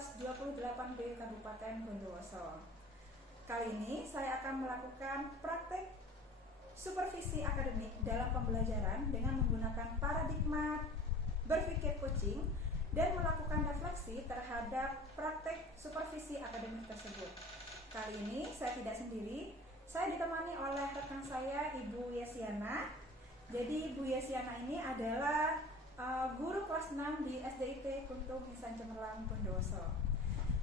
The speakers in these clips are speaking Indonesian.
kelas 28B Kabupaten Bondowoso. Kali ini saya akan melakukan praktek supervisi akademik dalam pembelajaran dengan menggunakan paradigma berpikir coaching dan melakukan refleksi terhadap praktek supervisi akademik tersebut. Kali ini saya tidak sendiri, saya ditemani oleh rekan saya Ibu Yesiana. Jadi Ibu Yesiana ini adalah guru kelas 6 di SDIT Kuntum Insan Cemerlang Bondowoso.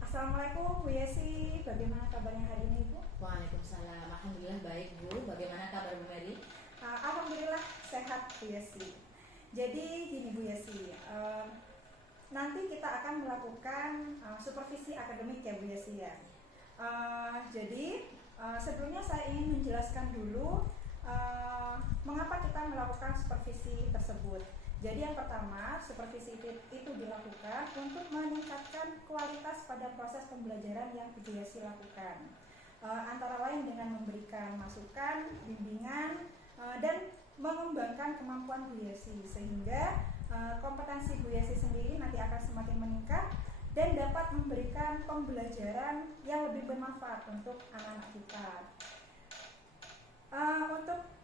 Assalamualaikum Bu Yesi, bagaimana kabarnya hari ini Bu? Waalaikumsalam, alhamdulillah baik Bu. Bagaimana kabar Bu Mary? Alhamdulillah sehat Bu Yesi. Jadi gini Bu Yesi, nanti kita akan melakukan supervisi akademik ya Bu Yesi ya. Jadi sebelumnya saya ingin menjelaskan dulu mengapa kita melakukan supervisi tersebut. Jadi yang pertama, supervisi itu dilakukan untuk meningkatkan kualitas pada proses pembelajaran yang Ibu Yesi lakukan. Antara lain dengan memberikan masukan, bimbingan, dan mengembangkan kemampuan Bu Yesi sehingga kompetensi Bu Yesi sendiri nanti akan semakin meningkat dan dapat memberikan pembelajaran yang lebih bermanfaat untuk anak-anak kita. Untuk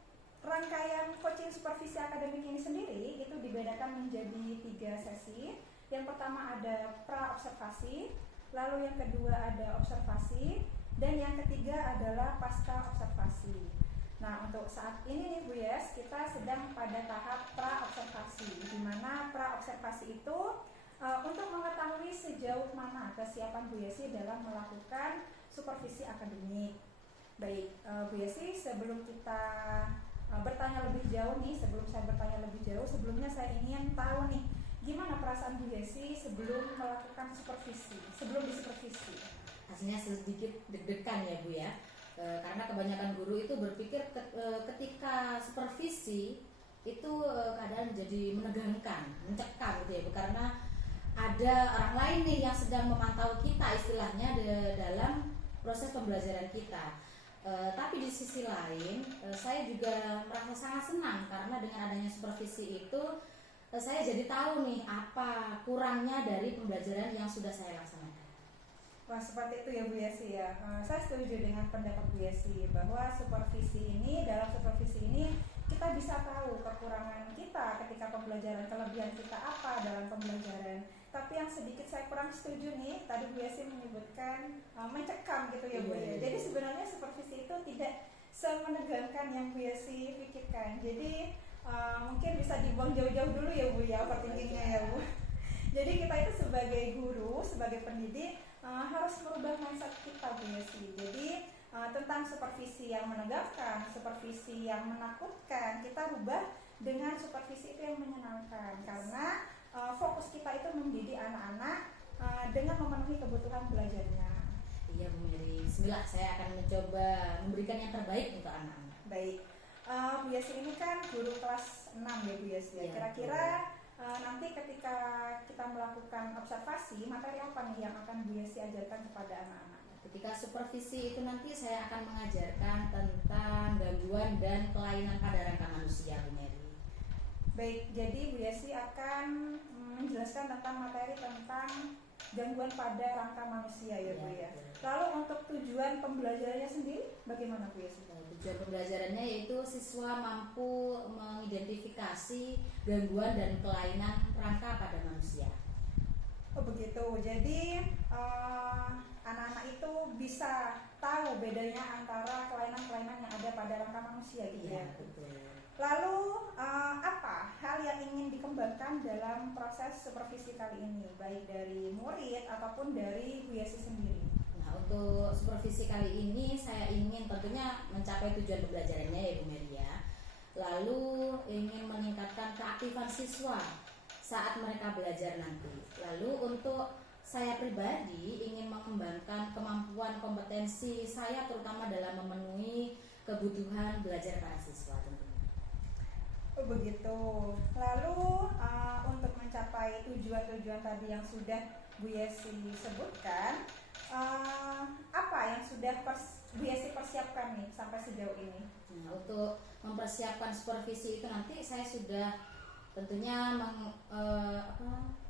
rangkaian coaching supervisi akademik ini sendiri itu dibedakan menjadi 3 sesi. Yang pertama ada pra-observasi, lalu yang kedua ada observasi, dan yang ketiga adalah pasca observasi. Nah, untuk saat ini nih Bu Yes, kita sedang pada tahap pra-observasi, di mana pra-observasi itu untuk mengetahui sejauh mana kesiapan Bu Yesi dalam melakukan supervisi akademik. Baik, Bu Yesi, sebelum kita bertanya lebih jauh nih, sebelumnya saya ingin tahu nih, gimana perasaan Bu Yesi sebelum melakukan supervisi, sebelum disupervisi? Pastinya sedikit deg-degan ya Bu ya, karena kebanyakan guru itu berpikir ketika supervisi itu keadaan jadi menegangkan, mencekam gitu ya Bu, karena ada orang lain nih yang sedang memantau kita istilahnya dalam proses pembelajaran kita. Tapi di sisi lain saya juga merasa sangat senang karena dengan adanya supervisi itu saya jadi tahu nih apa kurangnya dari pembelajaran yang sudah saya laksanakan. Wah, seperti itu ya Bu Yesi ya. Saya setuju dengan pendapat Bu Yesi bahwa dalam supervisi ini kita bisa tahu kekurangan kita ketika pembelajaran, kelebihan kita apa dalam pembelajaran. Tapi yang sedikit saya kurang setuju nih, tadi Bu Yesi menyebutkan mencekam gitu ya Bu ya. Jadi sebenarnya supervisi itu tidak semenegangkan yang Bu Yesi pikirkan. Jadi mungkin bisa dibuang jauh-jauh dulu ya Bu ya, overthinkingnya ya Bu. Jadi kita itu sebagai guru, sebagai pendidik harus merubah mindset kita Bu Yesi. Jadi tentang supervisi yang menegangkan, supervisi yang menakutkan, kita rubah dengan supervisi itu yang menyenangkan. Karena fokus kita itu mendidik anak-anak dengan memenuhi kebutuhan belajarnya. Iya Bu Mary, bismillah saya akan mencoba memberikan yang terbaik untuk anak-anak. Baik, Bu Yesi ini kan guru kelas 6 ya Bu Yesi. Kira-kira nanti ketika kita melakukan observasi, materi apa nih yang akan Bu Yesi ajarkan kepada anak-anak? Ketika supervisi itu nanti saya akan mengajarkan tentang gangguan dan kelainan pada rangka manusia Bu Mary. Baik, jadi Bu Yesi akan menjelaskan tentang materi tentang gangguan pada rangka manusia ya Bu ya. Lalu untuk tujuan pembelajarannya sendiri bagaimana Bu Yesi? Tujuan pembelajarannya yaitu siswa mampu mengidentifikasi gangguan dan kelainan rangka pada manusia. Oh begitu, jadi anak-anak itu bisa tahu bedanya antara kelainan-kelainan yang ada pada rangka manusia gitu ya. Betul. Lalu apa hal yang ingin dikembangkan dalam proses supervisi kali ini, baik dari murid ataupun dari Bu Yesi sendiri? Nah, untuk supervisi kali ini saya ingin tentunya mencapai tujuan pembelajarannya ya Bu Mary ya. Lalu ingin meningkatkan keaktifan siswa saat mereka belajar nanti. Lalu untuk saya pribadi ingin mengembangkan kemampuan kompetensi saya terutama dalam memenuhi kebutuhan belajar para siswa tentunya. Oh begitu. Lalu untuk mencapai tujuan-tujuan tadi yang sudah Bu Yesi sebutkan, apa yang sudah Bu Yesi persiapkan nih sampai sejauh ini? Nah, untuk mempersiapkan supervisi itu nanti saya sudah tentunya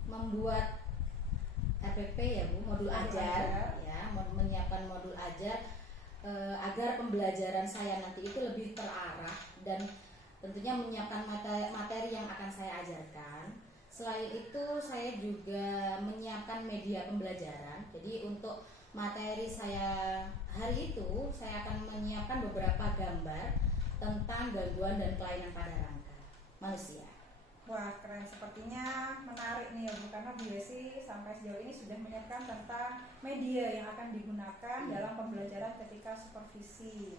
membuat RPP ya Bu, modul ajar ya, menyiapkan modul ajar agar pembelajaran saya nanti itu lebih terarah dan tentunya menyiapkan materi yang akan saya ajarkan. Selain itu saya juga menyiapkan media pembelajaran. Jadi untuk materi saya hari itu saya akan menyiapkan beberapa gambar tentang gangguan dan kelainan pada rangka manusia. Wah, keren, sepertinya menarik nih ya Bu, karena Bu Yesi sampai sejauh ini sudah menyiapkan tentang media yang akan digunakan dalam pembelajaran ketika supervisi.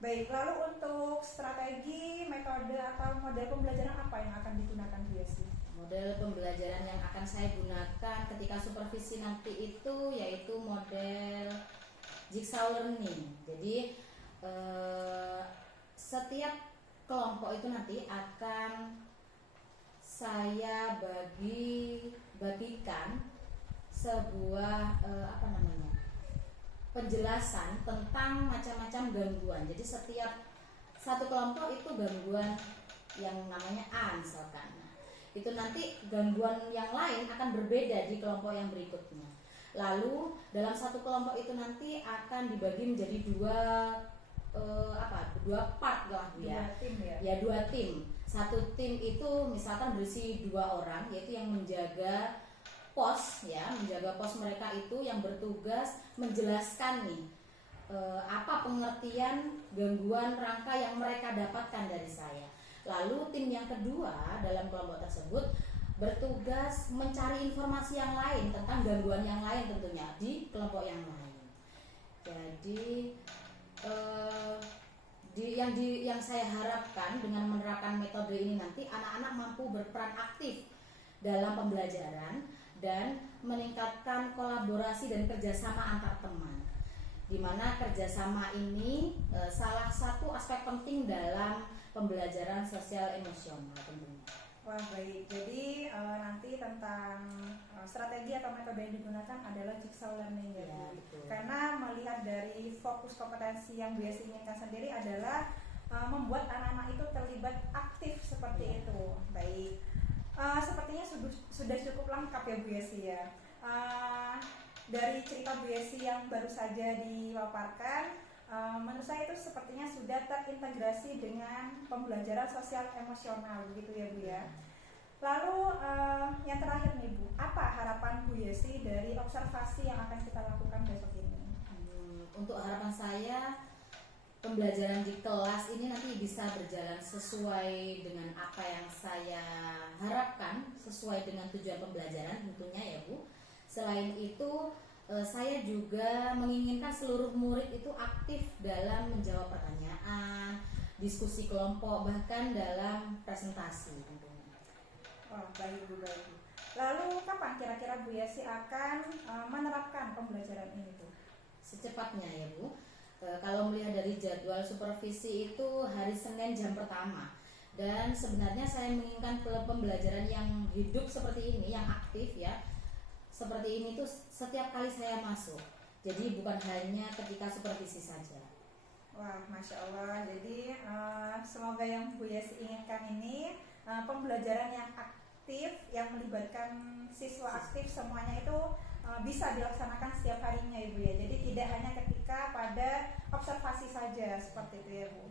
Baik, lalu untuk strategi, metode atau model pembelajaran apa yang akan digunakan Bu Yesi? Model pembelajaran yang akan saya gunakan ketika supervisi nanti itu yaitu model jigsaw learning. Jadi setiap kelompok itu nanti akan saya bagikan sebuah penjelasan tentang macam-macam gangguan. Jadi setiap satu kelompok itu gangguan yang namanya A misalkan. Nah, itu nanti gangguan yang lain akan berbeda di kelompok yang berikutnya. Lalu dalam satu kelompok itu nanti akan dibagi menjadi dua part lah ya. Dua tim. Satu tim itu misalkan berisi 2 orang, yaitu yang menjaga pos ya, menjaga pos mereka itu yang bertugas menjelaskan nih apa pengertian gangguan rangka yang mereka dapatkan dari saya. Lalu tim yang kedua dalam kelompok tersebut bertugas mencari informasi yang lain tentang gangguan yang lain tentunya di kelompok yang lain. Jadi yang saya harapkan dengan menerapkan metode ini nanti anak-anak mampu berperan aktif dalam pembelajaran dan meningkatkan kolaborasi dan kerjasama antar teman, di mana kerjasama ini salah satu aspek penting dalam pembelajaran sosial emosional tentunya. Wah, baik, jadi nanti tentang strategi atau metode yang digunakan adalah jigsaw learning ya, betul. Karena melihat dari fokus kompetensi yang Bu Yesi inginkan sendiri adalah membuat anak-anak itu terlibat aktif seperti itu. Baik, sepertinya sudah cukup lengkap ya Bu Yesi ya. Dari cerita Bu Yesi yang baru saja diwaparkan, menurut saya itu sepertinya sudah terintegrasi dengan pembelajaran sosial emosional begitu ya Bu ya. Lalu yang terakhir nih Bu, apa harapan Bu Yesi dari observasi yang akan kita lakukan besok ini? Untuk harapan saya pembelajaran di kelas ini nanti bisa berjalan sesuai dengan apa yang saya harapkan, sesuai dengan tujuan pembelajaran tentunya ya Bu. Selain itu saya juga menginginkan seluruh murid itu aktif dalam menjawab pertanyaan, diskusi kelompok, bahkan dalam presentasi tentunya. Oh, baik Bu, baik Bu. Lalu kapan kira-kira Bu Yesi akan menerapkan pembelajaran ini Bu? Secepatnya ya Bu. Kalau melihat dari jadwal supervisi itu hari Senin jam pertama. Dan sebenarnya saya menginginkan pembelajaran yang hidup seperti ini, yang aktif ya. Seperti ini tuh setiap kali saya masuk. Jadi bukan hanya ketika supervisi saja. Wah, Masya Allah. Jadi semoga yang Bu Yesi inginkan ini pembelajaran yang aktif, yang melibatkan siswa aktif semuanya itu bisa dilaksanakan setiap harinya Ibu ya. Jadi tidak hanya ketika pada observasi saja seperti itu ya Bu.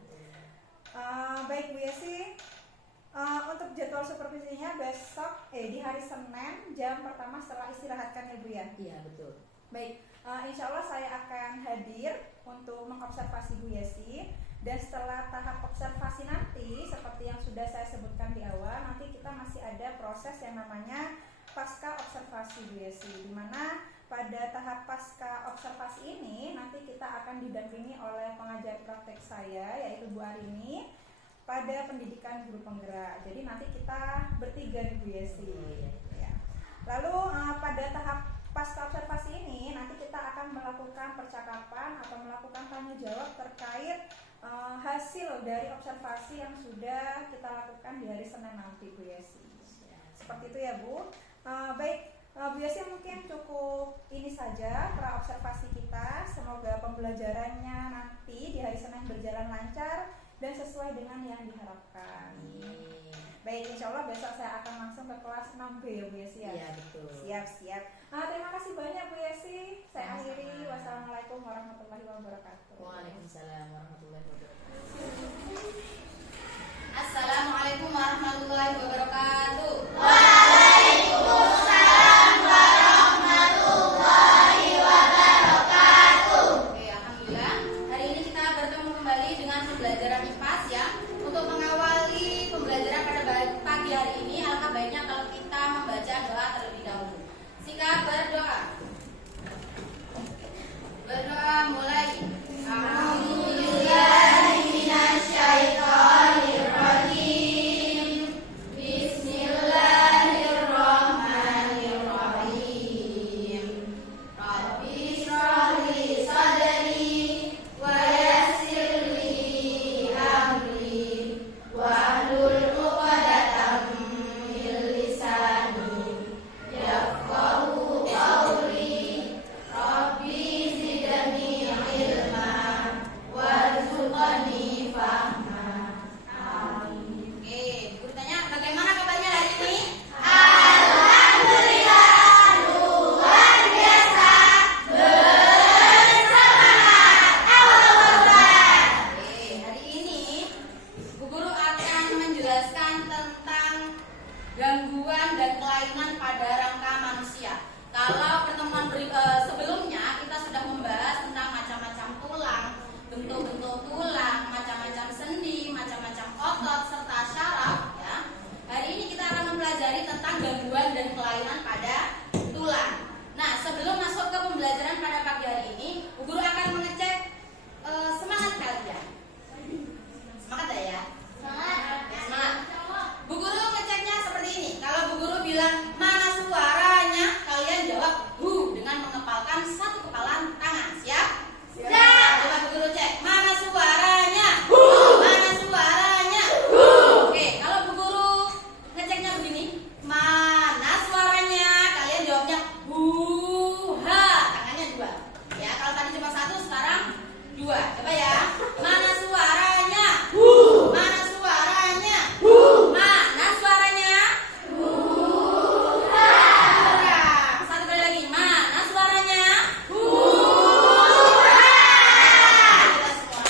Baik Bu Yesi. Untuk jadwal supervisinya besok di hari Senin jam pertama setelah istirahatkan ya Bu ya? Iya betul. Baik, insya Allah saya akan hadir untuk mengobservasi Bu Yesi. Dan setelah tahap observasi nanti seperti yang sudah saya sebutkan di awal, nanti kita masih ada proses yang namanya pasca observasi Bu Yesi, dimana pada tahap pasca observasi ini nanti kita akan didampingi oleh pengajar praktek saya yaitu Bu Arini pada pendidikan guru penggerak. Jadi nanti kita bertiga nih Bu Yesi ya. Lalu pada tahap pasca observasi ini nanti kita akan melakukan percakapan atau melakukan tanya jawab terkait hasil dari observasi yang sudah kita lakukan di hari Senin nanti Bu Yesi. Seperti itu ya Bu. Baik Bu Yesi, mungkin cukup ini saja pra observasi kita. Semoga pembelajarannya nanti di hari Senin berjalan lancar dan sesuai dengan yang diharapkan. Baik, insya Allah besok saya akan langsung ke kelas 6B ya Bu Yesi ya? Iya betul. Siap. Terima kasih banyak Bu Yesi. Saya akhiri. Wassalamualaikum warahmatullahi wabarakatuh. Waalaikumsalam warahmatullahi wabarakatuh. Assalamualaikum warahmatullahi wabarakatuh. Waalaikumsalam warahmatullahi wabarakatuh. Oke, alhamdulillah. Hari ini kita bertemu kembali dengan pembelajaran IPAS ya. Untuk mengawali pembelajaran pada pagi hari ini, alangkah baiknya kalau kita membaca doa terlebih dahulu. Singkat berdoa. Berdoa mulai. A'udzubillahiminasyaitonirrajim. Bismillahirrahmanirrahim. Rabbi shrah li sadri wa yassir li amri wahlul 'uqdatam min lisani yafqahu qawli. Rabbi zidni ilma warzuqni fahma. Amin. Oke, guru tanya bagaimana kabarnya hari ini? Alhamdulillah luar biasa bersemangat. Allahu Akbar. Oke, hari ini Bu Guru akan menjelaskan tentang gangguan dan kelainan pada rangka manusia. Kalau pertemuan sebelumnya kita sudah membahas tentang macam-macam tulang, bentuk-bentuk tulang, macam-macam sendi, macam-macam otot serta syaraf ya. Hari ini kita akan mempelajari tentang gangguan dan kelainan pada tulang. Nah, sebelum masuk ke pembelajaran pada pagi hari ini, Bu Guru akan mengecek semangat kalian. Semangat ya? Semangat. Bu Guru ngeceknya seperti ini. Kalau Bu Guru bilang mana suaranya, kalian jawab hu dengan mengepalkan satu kepalan tangan. Siap? Siap. Coba Bu Guru cek. Mana suaranya? Mana suaranya? Oke, kalau Bu Guru ngeceknya begini, mana suaranya? Kalian jawabnya ha. Tangannya dua. Ya, kalau tadi cuma satu, sekarang dua. Coba ya. Mana suaranya? Mana suaranya? Mana suaranya? Kurang. Satu kali lagi. Mana suaranya? Kita semua.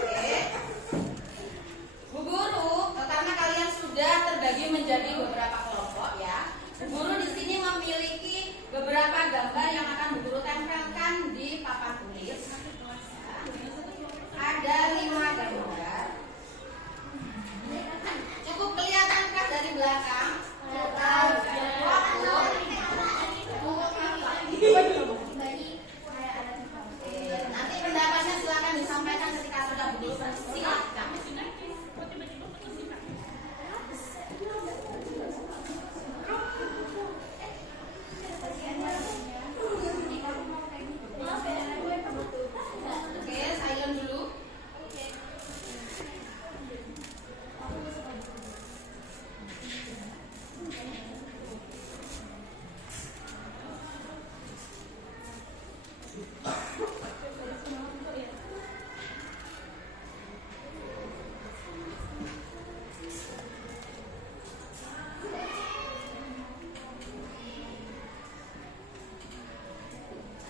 Oke. Bu Guru, karena kalian sudah terbagi menjadi beberapa kelompok ya. Bu Guru di sini memiliki beberapa gambar yang akan Bu Guru tempelkan di papan tulis. Ada 5 gambar. Cukup kelihatankah dari belakang? Nanti pendapatnya silakan disampaikan ketika sudah Bu Guru silakan. Oke, silent dulu.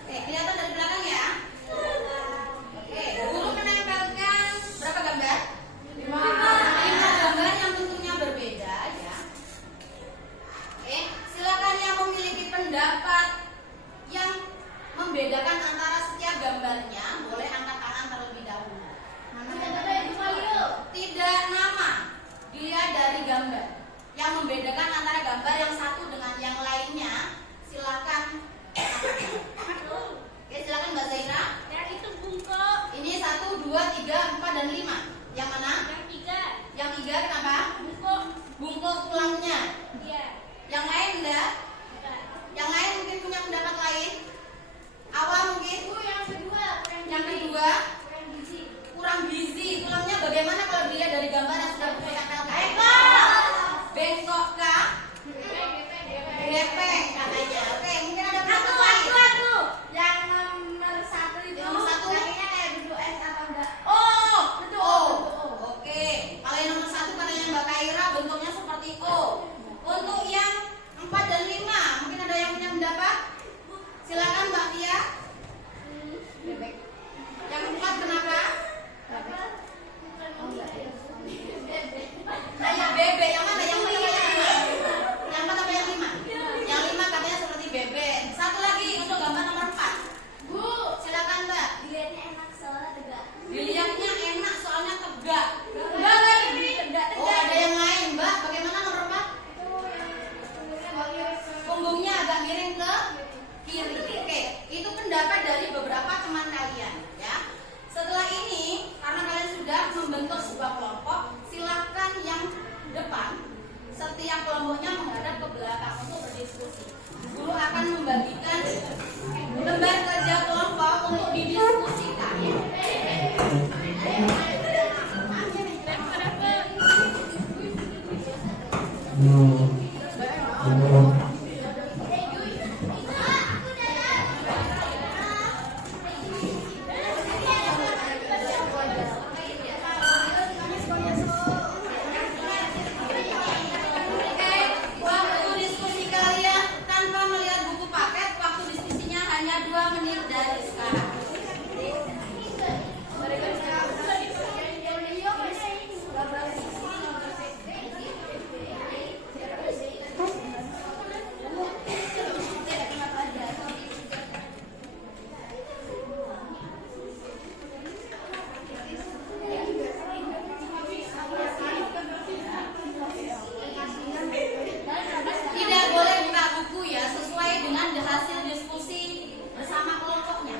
Oke, kelihatan dari belakang ya. Oke, guru menempelkan berapa gambar? 5 gambar yang tentunya berbeda ya. Oke, silakan yang memiliki pendapat yang membedakan antara setiap gambarnya boleh angkat tangan terlebih dahulu. Tidak nama, dilihat dari gambar. Yang membedakan antara gambar yang satu dengan yang lainnya, silakan. Oke, silakan Mbak Zaira. Ini 1, 2, 3, 4 dan 5. Yang mana? Yang 3 kenapa? Bungkuk tulangnya. Yang lain enggak? Yang lain mungkin punya pendapat lain? Awal mungkin? Yang kedua? Kurang gizi. Tulangnya bagaimana kalau dilihat dari gambar yang sudah kita tempelkan? Bengkok kah? Gepeng katanya. kiri. Oke, itu pendapat dari beberapa teman kalian ya. Setelah ini, karena kalian sudah membentuk sebuah kelompok, silakan yang depan setiap kelompoknya menghadap ke belakang untuk berdiskusi. Guru akan membagikan lembar kerja kelompok untuk didiskusikan. Waktu diskusi kalian tanpa melihat buku paket, waktu diskusinya hanya 2 menit dari sekarang. Tidak boleh buka buku ya, sesuai dengan hasil diskusi bersama kelompoknya.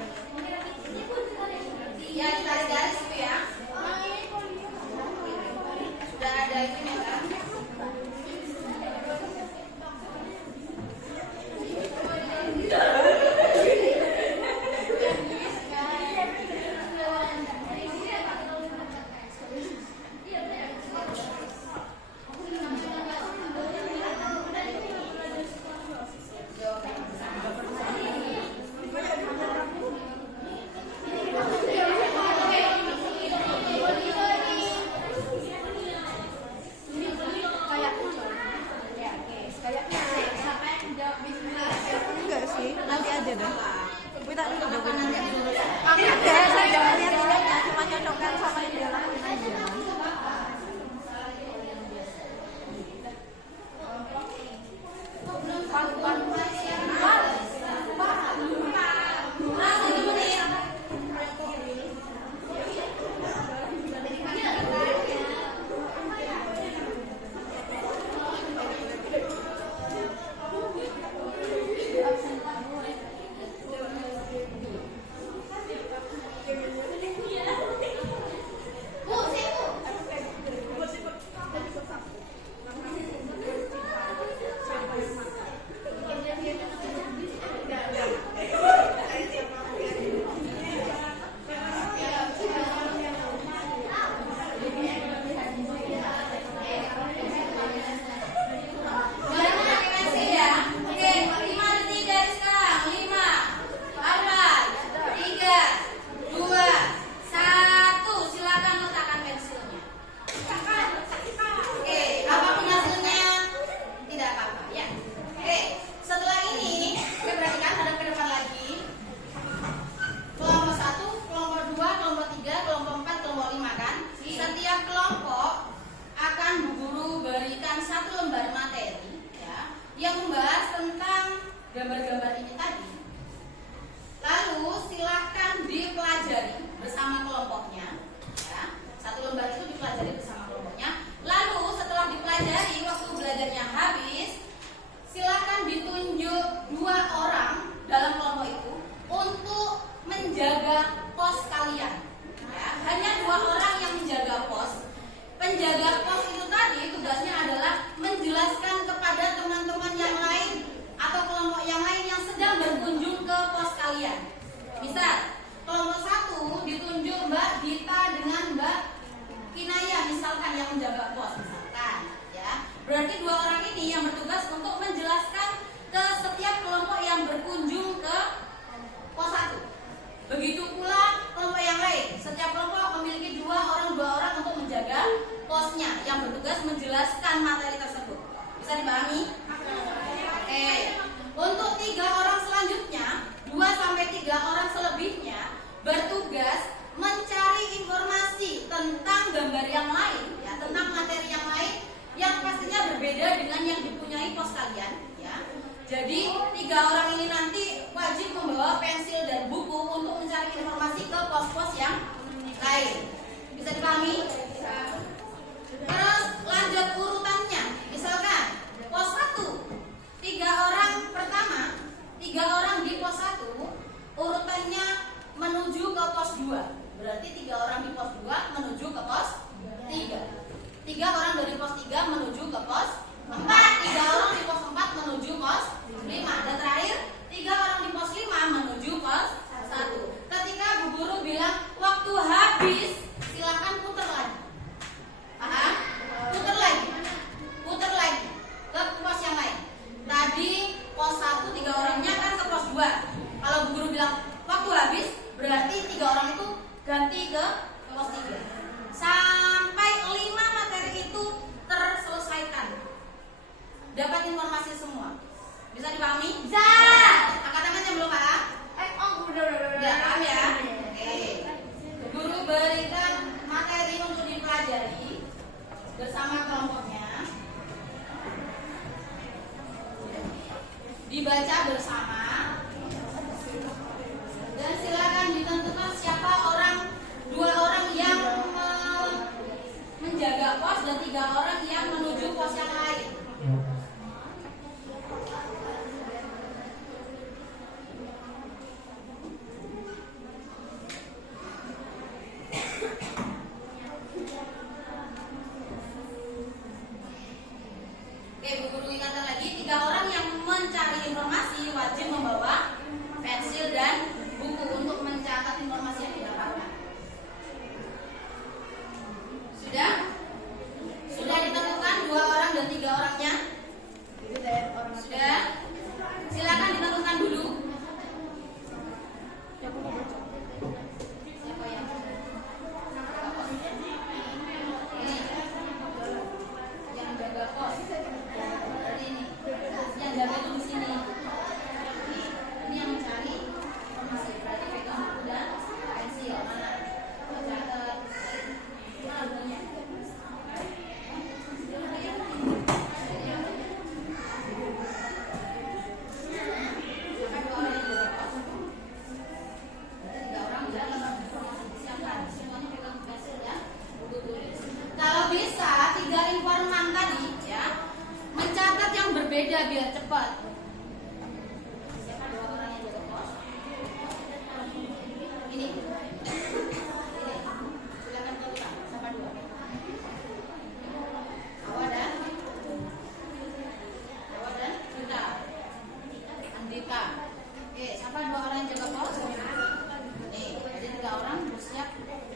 Ya, ditarik garis itu ya. Sudah ada itunya kan? Enggak sih, nanti aja deh. Kita Apa nanti aku lurus? enggak, saya jangan lihat nilainya, cuma cocokkan sama yang dia lakuin aja. Langsung 2 menit. gambar-gambar ini tadi. Lalu silahkan dipelajari bersama kelompoknya. Ya, satu lembar itu dipelajari bersama kelompoknya. Lalu setelah dipelajari, waktu belajarnya habis, silahkan ditunjuk 2 orang dalam kelompok itu untuk menjaga pos kalian. Ya, hanya 2 orang yang menjaga pos. Penjaga pos itu tadi tugasnya adalah menjelaskan kepada teman-teman yang lain atau kelompok yang lain yang sedang berkunjung ke pos kalian. Misal, kelompok 1 ditunjuk Mbak Dita dengan Mbak Kinaya misalkan yang menjaga pos misalkan, ya. Berarti 2 orang ini yang bertugas untuk menjelaskan ke setiap kelompok yang berkunjung ke pos 1. Begitu pula kelompok yang lain, setiap kelompok memiliki 2 orang untuk menjaga posnya yang bertugas menjelaskan materi tersebut. Bisa dipahami? Oke. Untuk 3 orang selanjutnya, 2 sampai 3 orang selebihnya bertugas mencari informasi tentang gambar yang lain, ya, tentang materi yang lain yang pastinya berbeda dengan yang dipunyai pos kalian, ya. Jadi 3 orang ini nanti wajib membawa pensil dan buku untuk mencari informasi ke pos-pos yang lain. Bisa dipahami? Terus lanjut urutannya. Misalkan pos 1, 3 orang pertama, 3 orang di pos Kalau Bu Guru bilang waktu habis, berarti 3 orang itu ganti ke kelas 3 sampai 5 materi itu terselesaikan, dapat informasi semua. Bisa dipahami? Bisa. Angkat tangan yang belum paham? Udah. Udah paham ya? Oke. Guru berikan materi untuk dipelajari bersama kelompoknya, dibaca bersama, dan silakan ditentukan siapa 2 orang yang menjaga pos dan 3 orang yang menuju pos yang lain. Oke, Bu Guru ingatkan lagi, 3 orang yang mencari informasi wajib membawa pensil dan buku untuk mencatat informasi yang didapatkan. Sudah? Sudah ditentukan 2 orang dan 3 orangnya? Sudah? Silakan ditentukan dulu. Siapa yang? Ini. Yang jaga pos. Berarti ini. Yang jaga itu di sini. Ini yang mencari informasi. Berarti pegang buku dan pensil. Mana? Catat. Mana bukunya? Kalau bisa 3 informan tadi ya mencatat yang berbeda biar cepat. Siapa 2 orang yang jaga pos? Ini. Silakan keluar. Siapa 2? Hawa dan Duta. Andika. Oke, siapa 2 orang yang jaga pos? Nih, jadi 3 orang bersiap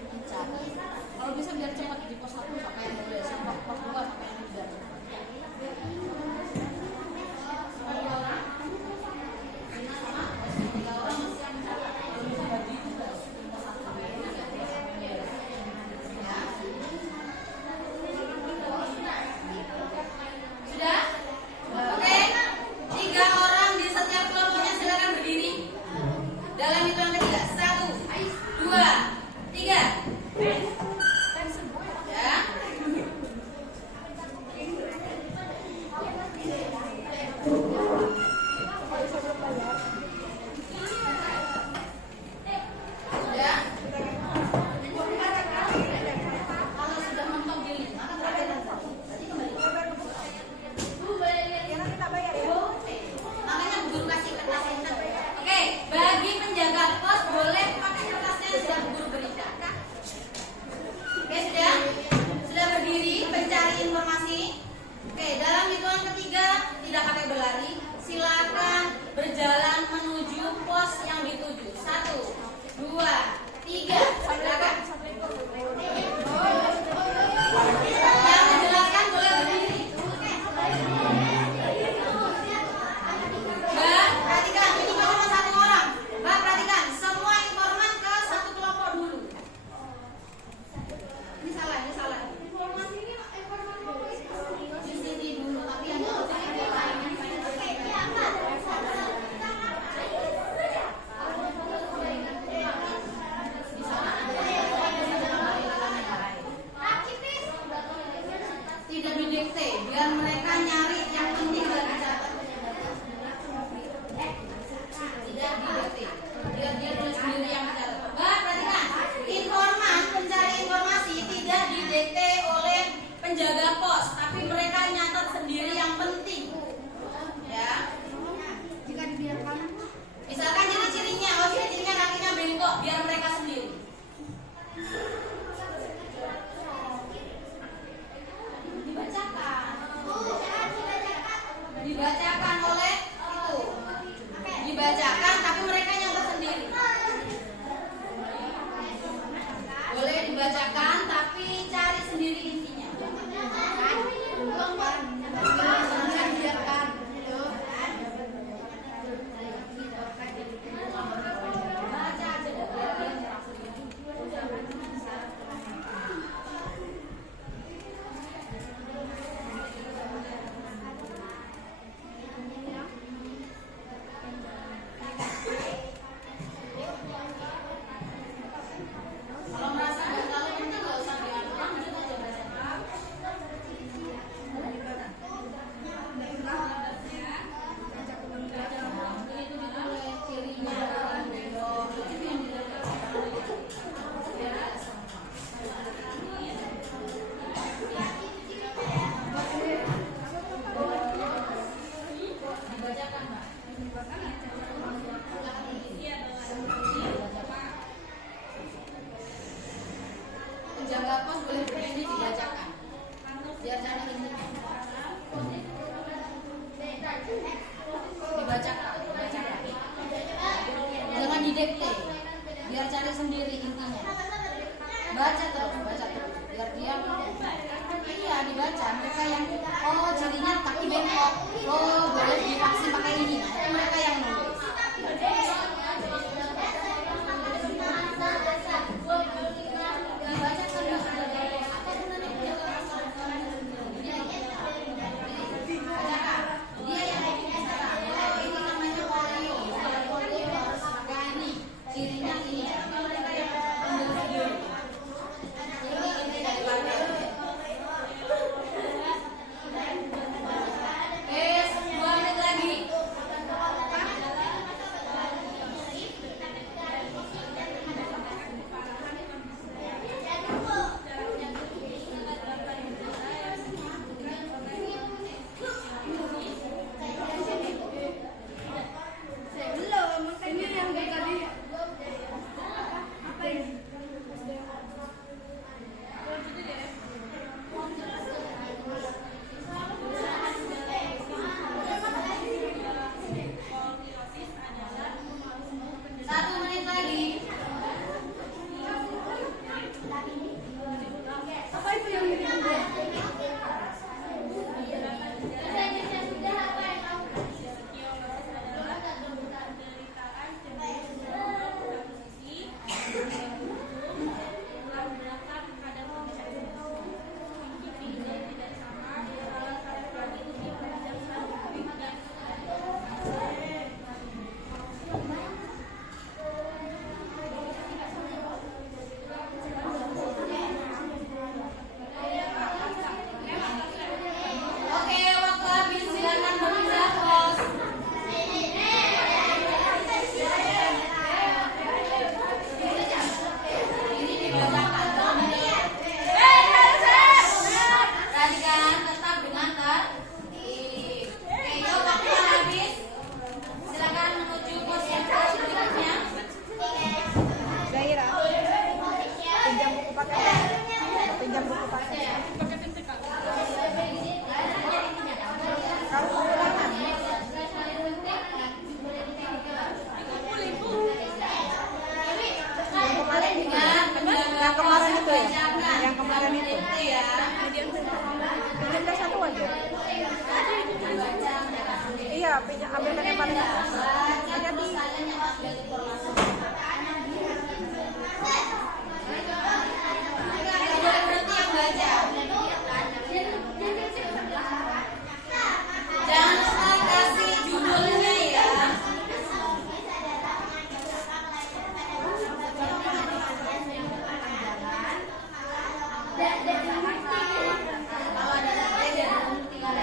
mencari. Kalau bisa biar cepat di pos 1 sampai yang 2, sampai pos 2 sampai yang 3. Sampai 2 orang. Ini sama 3 orang masih yang mencatat. Kalau bisa bagi juga pos 1 sampai 3. Ya. Sudah? Oke. 3 orang di setiap kelompoknya silakan berdiri. Dalam hitungan ketiga. 1, 2, 3. Ya. Sudah. Kalau sudah mentok gini, maka terakhir berarti kembali. Makanya Bu Guru kasih kertas ini. Oke, bagi penjaga pos boleh pakai kertasnya yang sudah Bu Guru berikan. Oke, sudah berdiri mencari informasi. Oke, dalam hitungan ketiga tidak pakai berlari, silakan berjalan menuju pos yang dituju. 1, 2, 3. Silakan. Yang menjelaskan boleh berdiri. Mbak, perhatikan, ini cuma 1 orang. Mbak, perhatikan, semua informan ke 1 kelompok dulu. Ini salah. Informasi ini di sini dulu, tapi yang di sana. baca terus biar dia iya dibaca. Mereka yang oh cirinya kaki bengkok, oh boleh divaksin pakai ini, nah itu mereka yang nulis. Ambilkan yang paling atas. Jangan lupa kasih judulnya ya. Kalau ada tinggal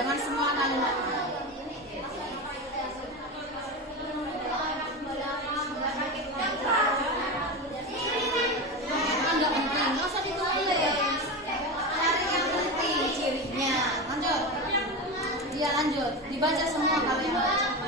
Jangan semua kalimat. Enggak penting, nggak usah ditulis. Cari yang penting cirinya. Lanjut. Iya lanjut. Dibaca semua kalian baca.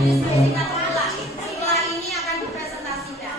didiskusikan ulang. Setelah ini akan dipresentasikan.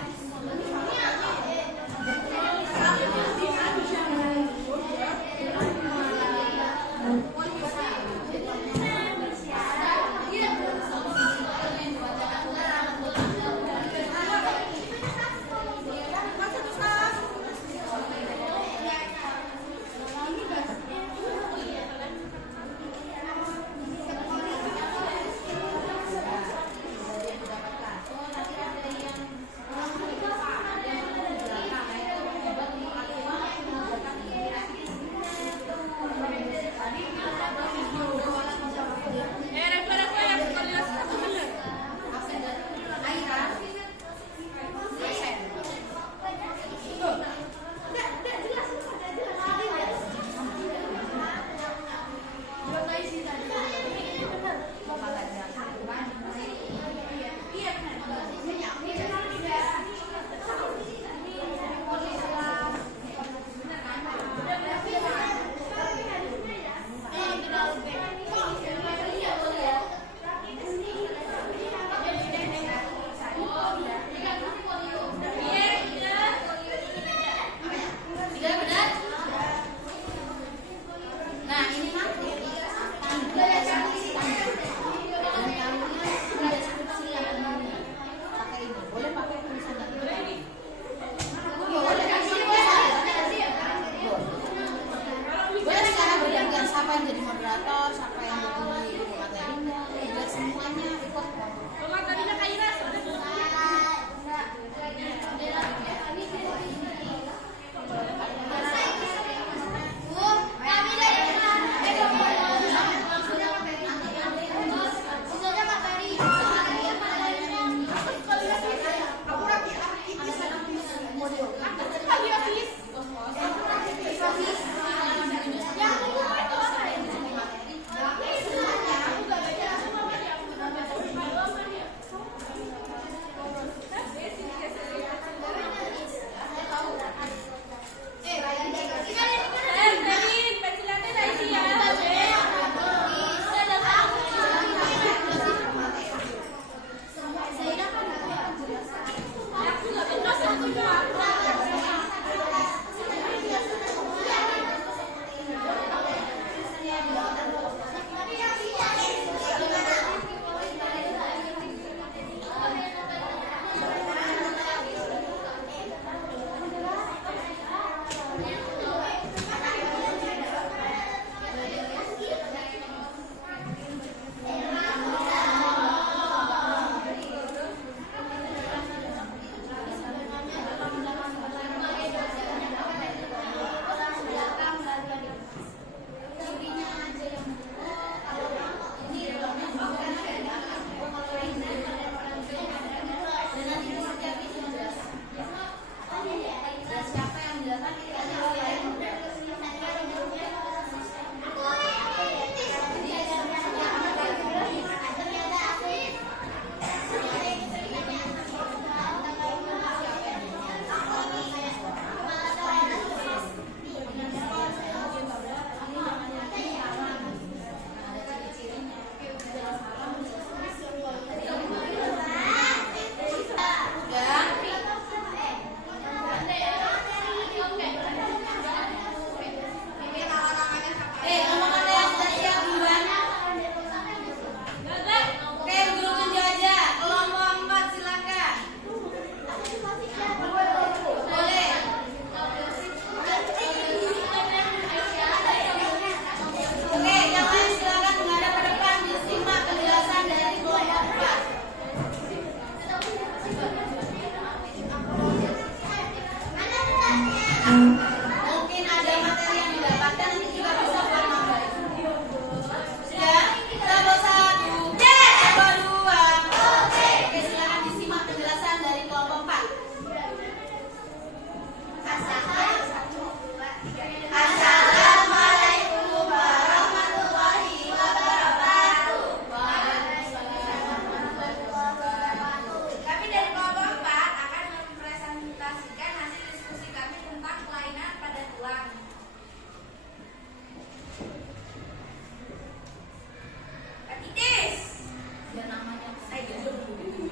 Saya jujur dulu.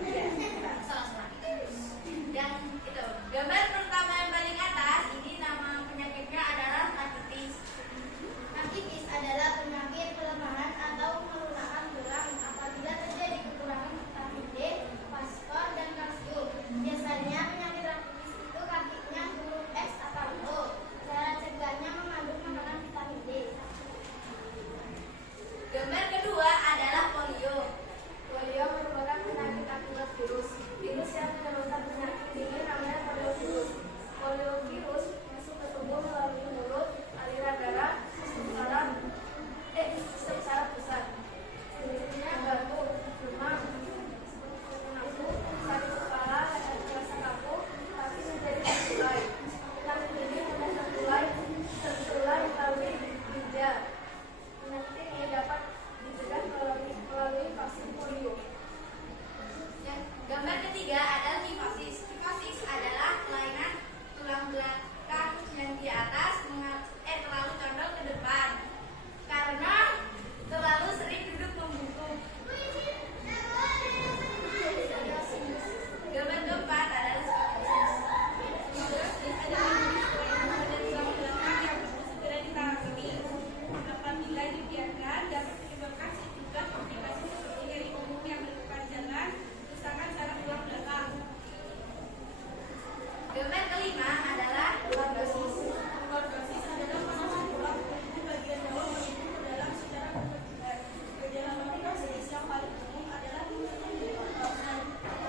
Salah. Yang itu gambar pertama yang paling atas ini nama penyakitnya adalah rakitis. Rakitis adalah penyakit pelemahan atau penurunan tulang apabila terjadi kekurangan vitamin D, fosfor, dan kalsium. Biasanya penyakit rakitis itu kakinya huruf X atau O. Cara cegahnya mengandung makanan vitamin D. Gambar kedua adalah polio. Polio merupakan penyakit akibat virus. Virus yang menyebabkan penyakit ini namanya poliovirus. Poliovirus masuk ke tubuh melalui mulut, aliran darah, sistem saraf pusat. Ciri-cirinya batuk, demam, nafsu, sakit kepala, rasa kaku, tapi menjadi terkulai. Penyakit ini mudah tertular melalui ginjal. Penyakit ini dapat dicegah melalui vaksin polio. Yang gambar ketiga adalah kifosis. Kifosis adalah kelainan tulang belakang yang di atas terlalu condong ke depan karena terlalu sering duduk membungkuk. Gambar keempat adalah skoliosis. Skoliosis adalah kondisi tulang belakang yang perlu segera ditangani. Apabila dibiarkan dapat menyebabkan sejumlah komplikasi seperti nyeri punggung yang berkepanjangan, kerusakan saraf tulang belakang. Gambar kelima adalah lordosis. Lordosis adalah pengosongan tulang di bagian bawah menumpuk ke dalam secara berlebihan. Gejala lordosis yang paling umum adalah munculnya nyeri otot.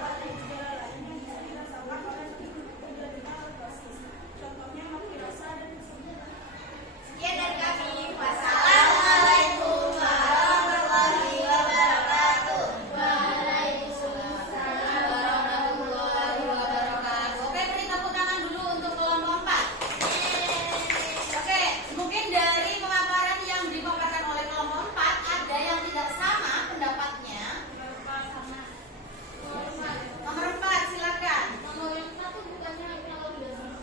Ada gejala lain yang bisa dirasakan oleh penderita lordosis. Contohnya makirosa dan kesembuhan. Sekian dari kami. Assalamualaikum warahmatullahi wabarakatuh. Waalaikumsalam Warahmatullahi wabarakatuh. Oke, beri tepuk tangan dulu untuk kelompok 4. Oke, mungkin dari pemaparan yang dipaparkan oleh kelompok 4 ada yang tidak sama pendapatnya. Nomor 4, silakan. Nomor yang satu bukannya kalau tidak sama.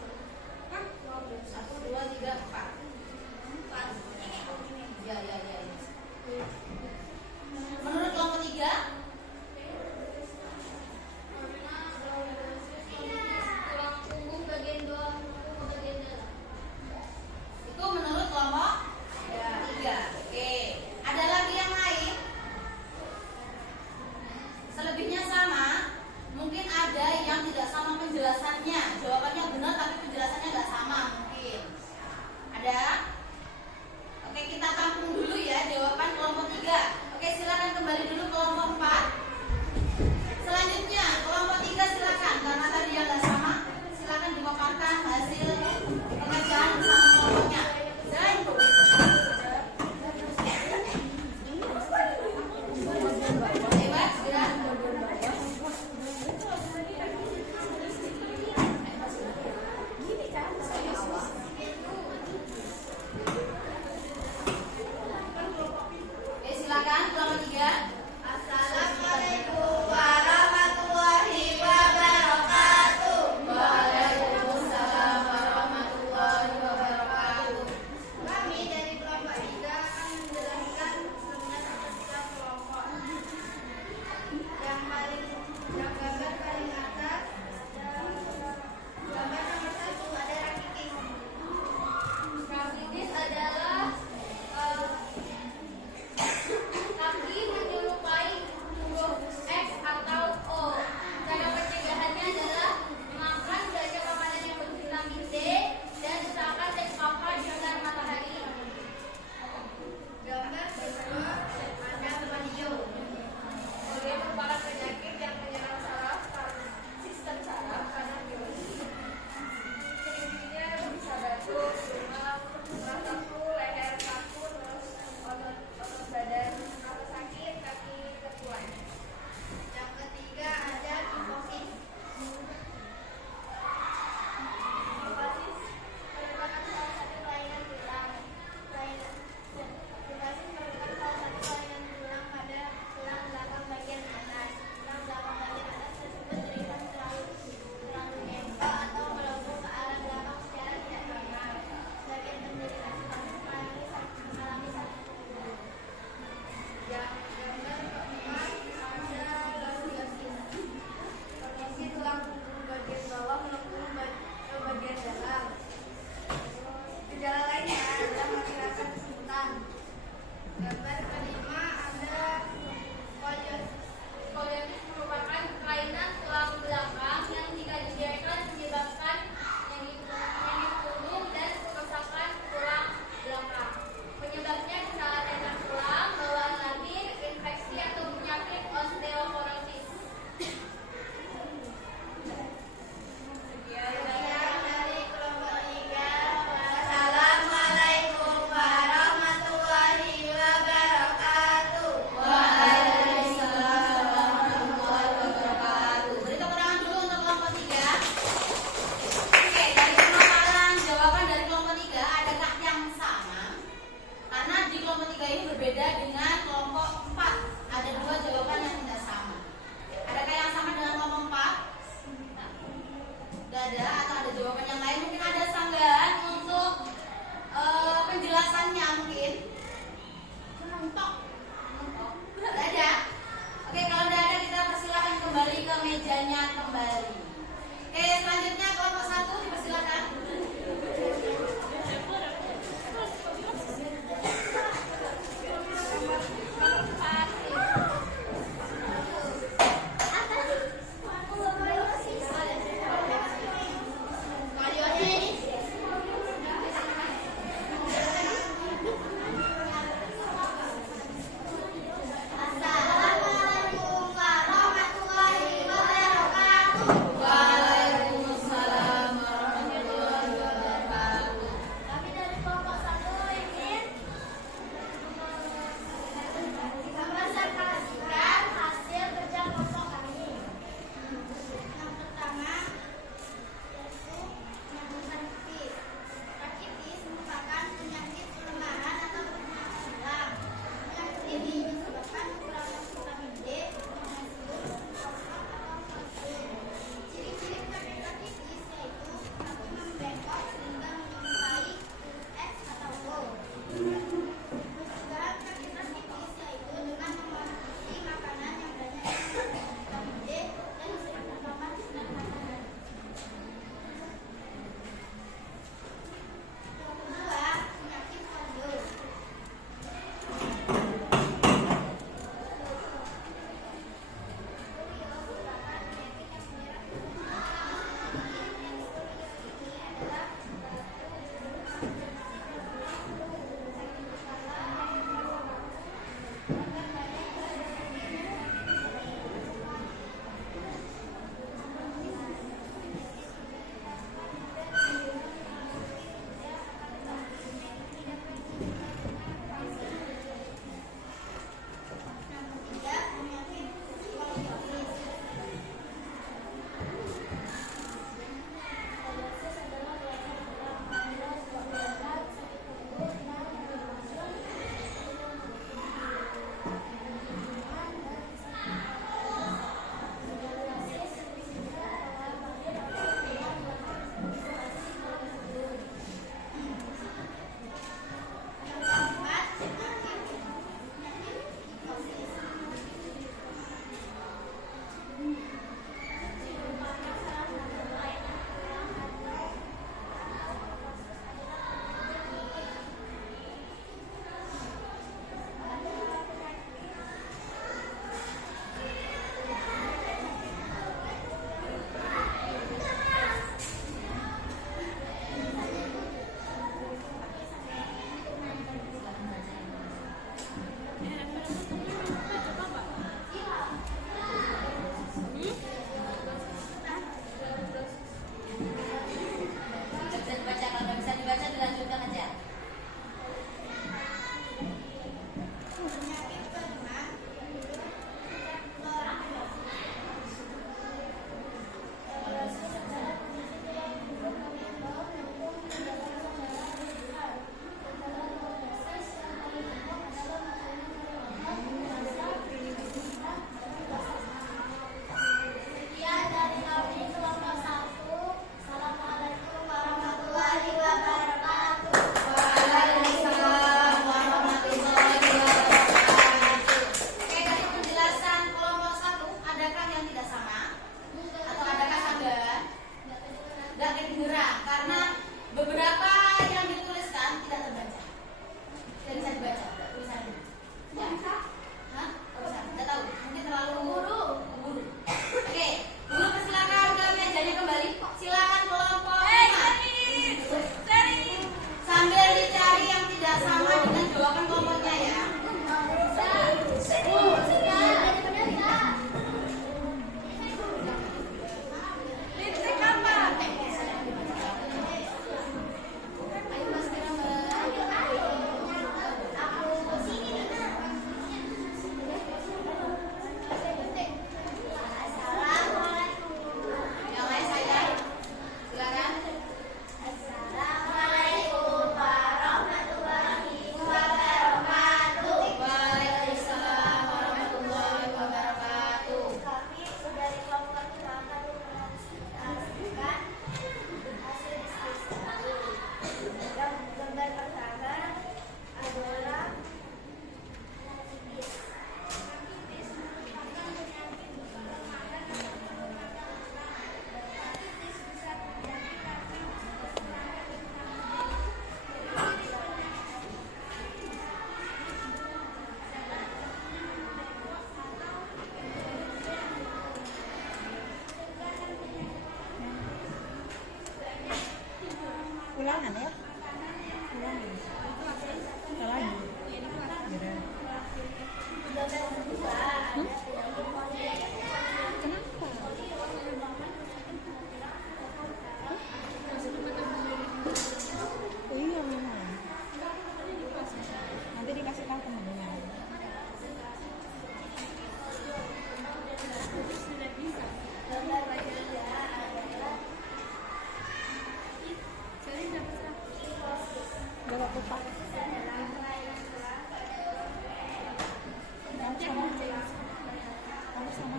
1, 2, 3, 4. 4. Ya. Menurut kelompok 3, Tulang punggung bagian bawah punggung bagian dalam. itu menurut kelompok 3. Oke. Ada lagi yang lain? Selebihnya sama. Mungkin ada yang tidak sama penjelasannya. Jawabannya benar tapi penjelasannya nggak sama mungkin. Ada? Oke, kita tampung dulu ya jawaban kelompok 3. Oke, silakan kembali dulu kelompok 4. Selanjutnya kelompok 3 silakan. Karena tadi yang nggak sama, silakan dipaparkan hasil pengerjaan bersama kelompoknya. Dan hebat, segera. Oke, silakan kelompok 3. Assalamualaikum warahmatullahi wabarakatuh. Waalaikumsalam warahmatullahi wabarakatuh. Kami dari kelompok 3 akan menjelaskan tentang ketiga kelompok. Yang gambar paling atas gambar nomor 1 ada rakitis. Rakitis adalah kaki menyerupai huruf X atau O. Cara pencegahannya adalah makan banyak makanan yang bervitamin D dan usahakan cek papa di sinar matahari. Gambar kedua ada polio. Polio merupakan penyakit yang menyerang saraf sistem saraf karena virus. Ciri-cirinya bisa batuk, demam, rasa flu, leher kaku, terus otot badan atau sakit, kaki kekuat. Yang ketiga ada kifosis. Kifosis merupakan salah satu kelainan tulang. Kifosis merupakan salah satu kelainan tulang pada tulang belakang bagian atas. mejanya kembali. Oke, selanjutnya kelompok 1 dipersilakan. Assalamualaikum warahmatullahi wabarakatuh.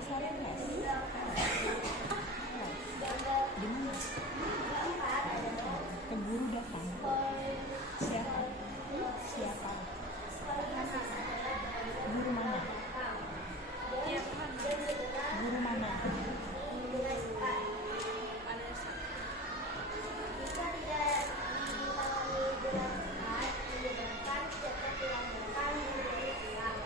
sehari les. Di mana? Keburu datang. Siapa? Siapa? Guru mana? Guru mana? Jika tidak ditangani dengan tepat, menyebabkan dapat dilanggarkan menjadi hilang.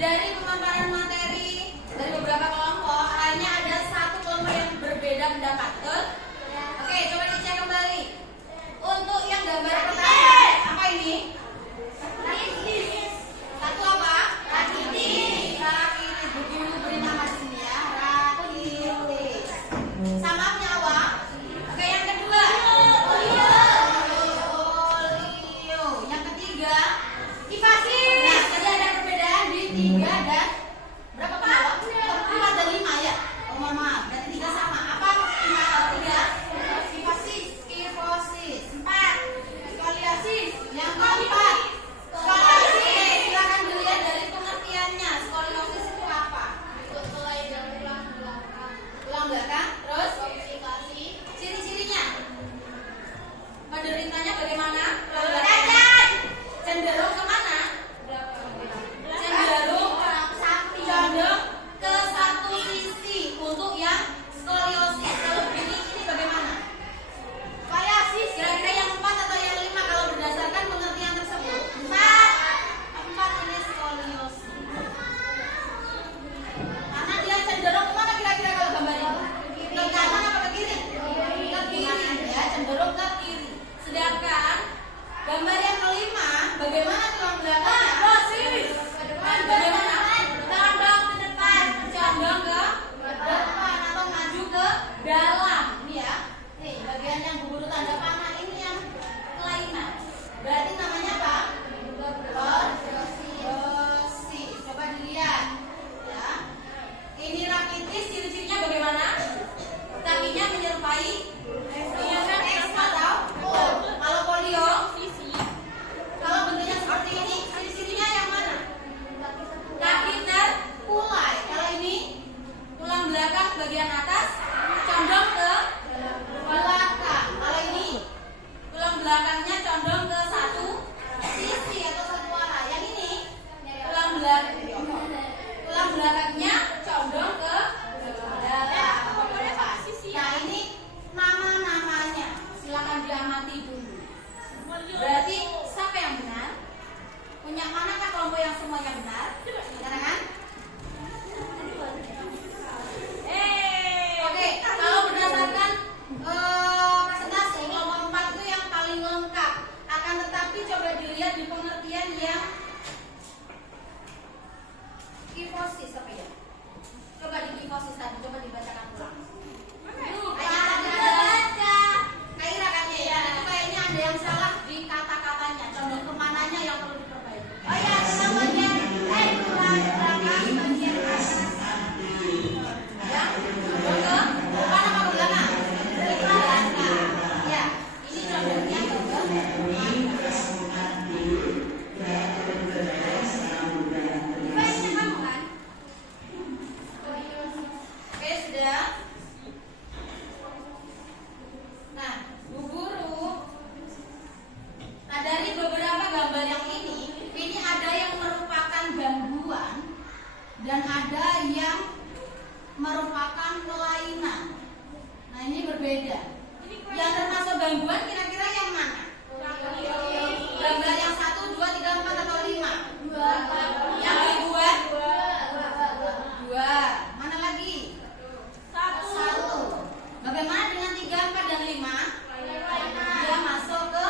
dari pemaparan materi dari beberapa kelompok hanya ada satu kelompok yang berbeda pendapat, betul? Oke, coba dicek kembali. Untuk yang gambar pertama, apa ini? Satu apa? Rakitis. Rakitis. Bu Guru beri nama di sini ya. Rakitis. Sama penyawa. Oke, yang kedua. Polio. Yang ketiga, kifasis. Nah, tadi ada perbedaan di 3 dan berapa penyawa? 4 dan 5 ya. Oh, mohon maaf. Berarti 3 sama. Apa? 3. Kifasis. Kifosis. 4. Skoliosis. Yang keempat. Skoliosis. Silakan dilihat dari pengertiannya. Skoliosis itu apa? Tulang belakang. Terus? Ciri-cirinya. Menderitanya bagaimana? Tulang belakang. Cenderung kemana? Cenderung condong ke satu sisi untuk yang skoliosis. Kalau begini ini bagaimana? Skoliosis kira-kira yang 4 atau yang 5 kalau berdasarkan pengertian tersebut? 4 ini skoliosis. Karena dia cenderung kemana kira-kira kalau gambar ini? Ke kanan apa ke kiri? Ke kiri ya, cenderung ke kiri. Sedangkan gambar yang kelima, bagaimana tulang belakangnya? Bagaimana? Condong ke depan, condong ke depan atau maju ke dalam. Ini ya. Nih, bagian yang Bu Guru tanda panah ini yang kelainan. Berarti namanya apa? Lordosis. Coba dilihat. Ya. Ini rakitis, ciri-cirinya bagaimana? Kakinya menyerupai X atau O. Kalau polio, kalau bentuknya seperti ini, ciri-cirinya yang mana? Kaki terkulai. Kalau ini tulang belakang bagian atas condong ke belakang. Kalau ini tulang belakangnya condong ke satu sisi atau satu arah. Yang ini tulang belakangnya condong ke dalam. Nah, ini nama-namanya. Silakan diamati dulu. Berarti siapa yang benar? Punya manakah kelompok yang semuanya benar? Benar kan? Oke, kalau berdasarkan presentasi kelompok 4 itu yang paling lengkap. Akan tetapi coba dilihat di pengertian yang kifosis apa ya? Coba di kifosis tadi, coba dibacakan ulang. Kaira katanya ya, itu kayaknya ada yang salah di kata-katanya. Condong kemananya yang perlu diperbaiki? Oh ya, tentang bagian tulang belakang bagian atas. Ya, condong ke depan apa ke belakang? Ke belakang. Ya, ini condongnya ke belakang. Device-nya kamu kan? Oke, sudah. Nah, Bu Guru, nah dari beberapa gambar yang ini ada yang merupakan gangguan dan ada yang merupakan kelainan. Nah, ini berbeda. Yang termasuk gangguan kira-kira yang mana? Gambar yang 1, 2, 3, 4 atau 5? Yang gangguan? 2. Mana lagi? 1. Bagaimana dengan 3, 4, dan 5? Dia masuk ke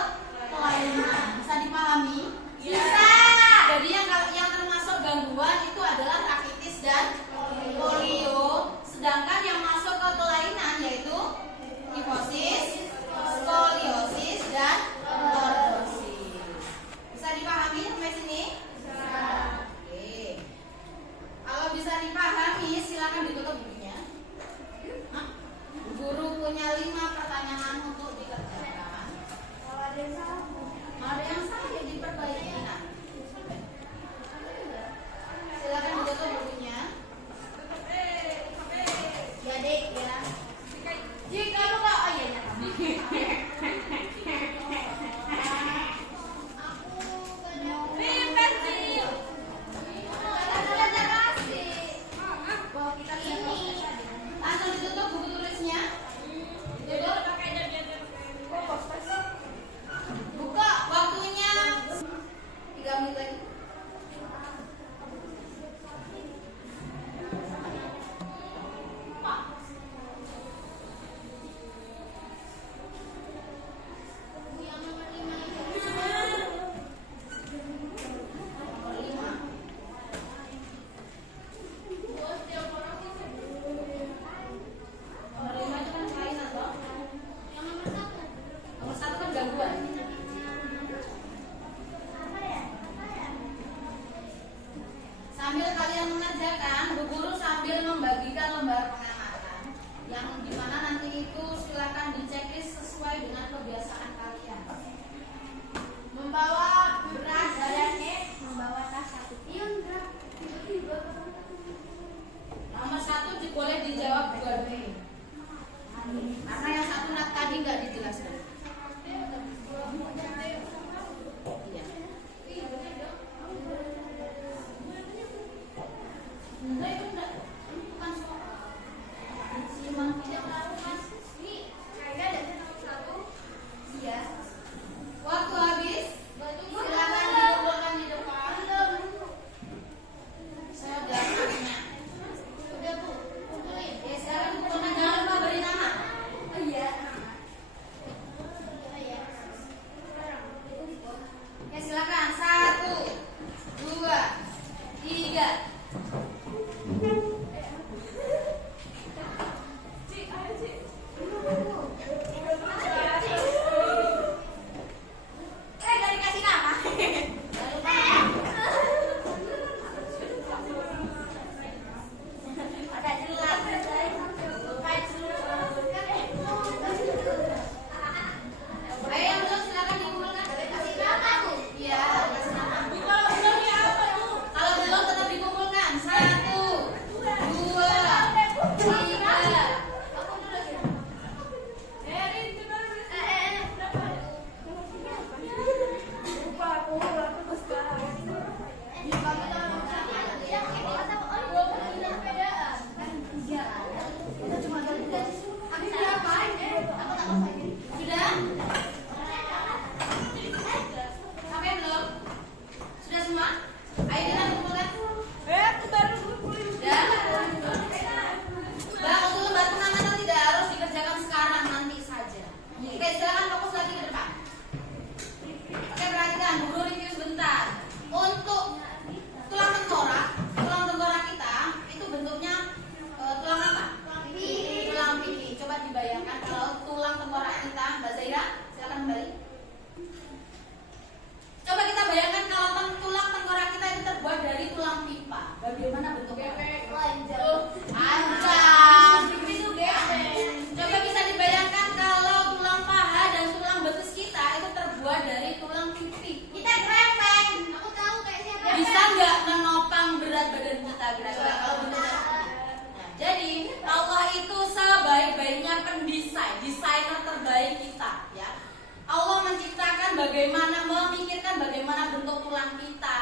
kelainan. Bisa dipahami? Bisa. Jadi yang termasuk gangguan itu adalah rakitis dan polio. Sedangkan yang masuk ke kelainan yaitu kifosis, skoliosis. sudah membagikan lembar pengamatan yang dimana nanti itu silakan diceklis sesuai dengan kebiasaan kalian. Membawa beras dan membawa tas satu. Iya enggak. Nomor 1 boleh dijawab dua-duanya. Karena yang satu tadi nggak dijelaskan. Iya. Nah, itu enggak, bukan soal. Simak yang Iya. waktu habis. Silakan dikumpulkan di depan. Saya udah tanya. Udah Bu, kumpulin. Ya, silakan kumpulkan, jangan lupa beri nama. Oh iya. Ya silakan 1, 2, 3. Gak dikasih nama. Ada jelas. Ayo yang belum silakan dikumpulkan. Kasih nama Bu. Iya, kasih nama. Kalau belum tetap dikumpulkan. 1, 2, 3. Aku dulu sih. Lupa aku sekarang. Sudah? Sampai belum? Sudah semua? Ayo kita kumpulkan. Sudah? Bang, untuk lembar pengamatan tidak harus dikerjakan sekarang, nanti saja. Oke, silakan fokus lagi ke depan. Oke, perhatikan, guru review sebentar. Untuk tulang tengkorak kita itu bentuknya tulang apa? Tulang pipi. Coba dibayangkan kalau tulang tengkorak kita, Mbak Zaira, silakan kembali. Coba kita bayangkan kalau tulang tengkorak kita itu terbuat dari tulang pipa. Bagaimana bentuknya? Panjang. Coba bisa dibayangkan kalau tulang paha dan tulang betis kita itu terbuat dari tulang pipi. Kita grepeng. Aku tahu kayak siapa. Bisa nggak menopang berat badan kita kira-kira kalau bentuknya? Nah, jadi Allah itu sebaik-baiknya desainer terbaik kita, ya. Allah menciptakan memikirkan bagaimana bentuk tulang kita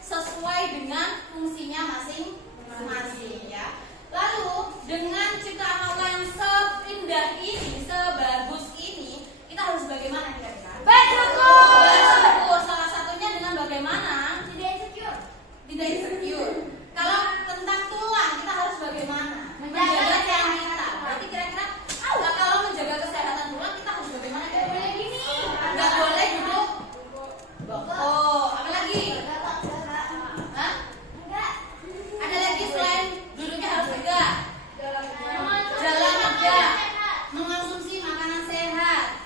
sesuai dengan fungsinya masing-masing, ya. Lalu dengan ciptaan Allah yang seindah ini, sebagus ini, kita harus bagaimana kira-kira? Bersyukur. Salah satunya dengan bagaimana? Tidak insecure. Kalau tentang tulang kita harus bagaimana? Menjaga tulang kita. Berarti kira-kira kalau menjaga kesehatan tulang kita harus bagaimana? Nggak boleh duduk. Oh, apa lagi? Hah? Ada lagi selain duduknya harus tegak. Jalan tegak. Mengonsumsi makanan sehat.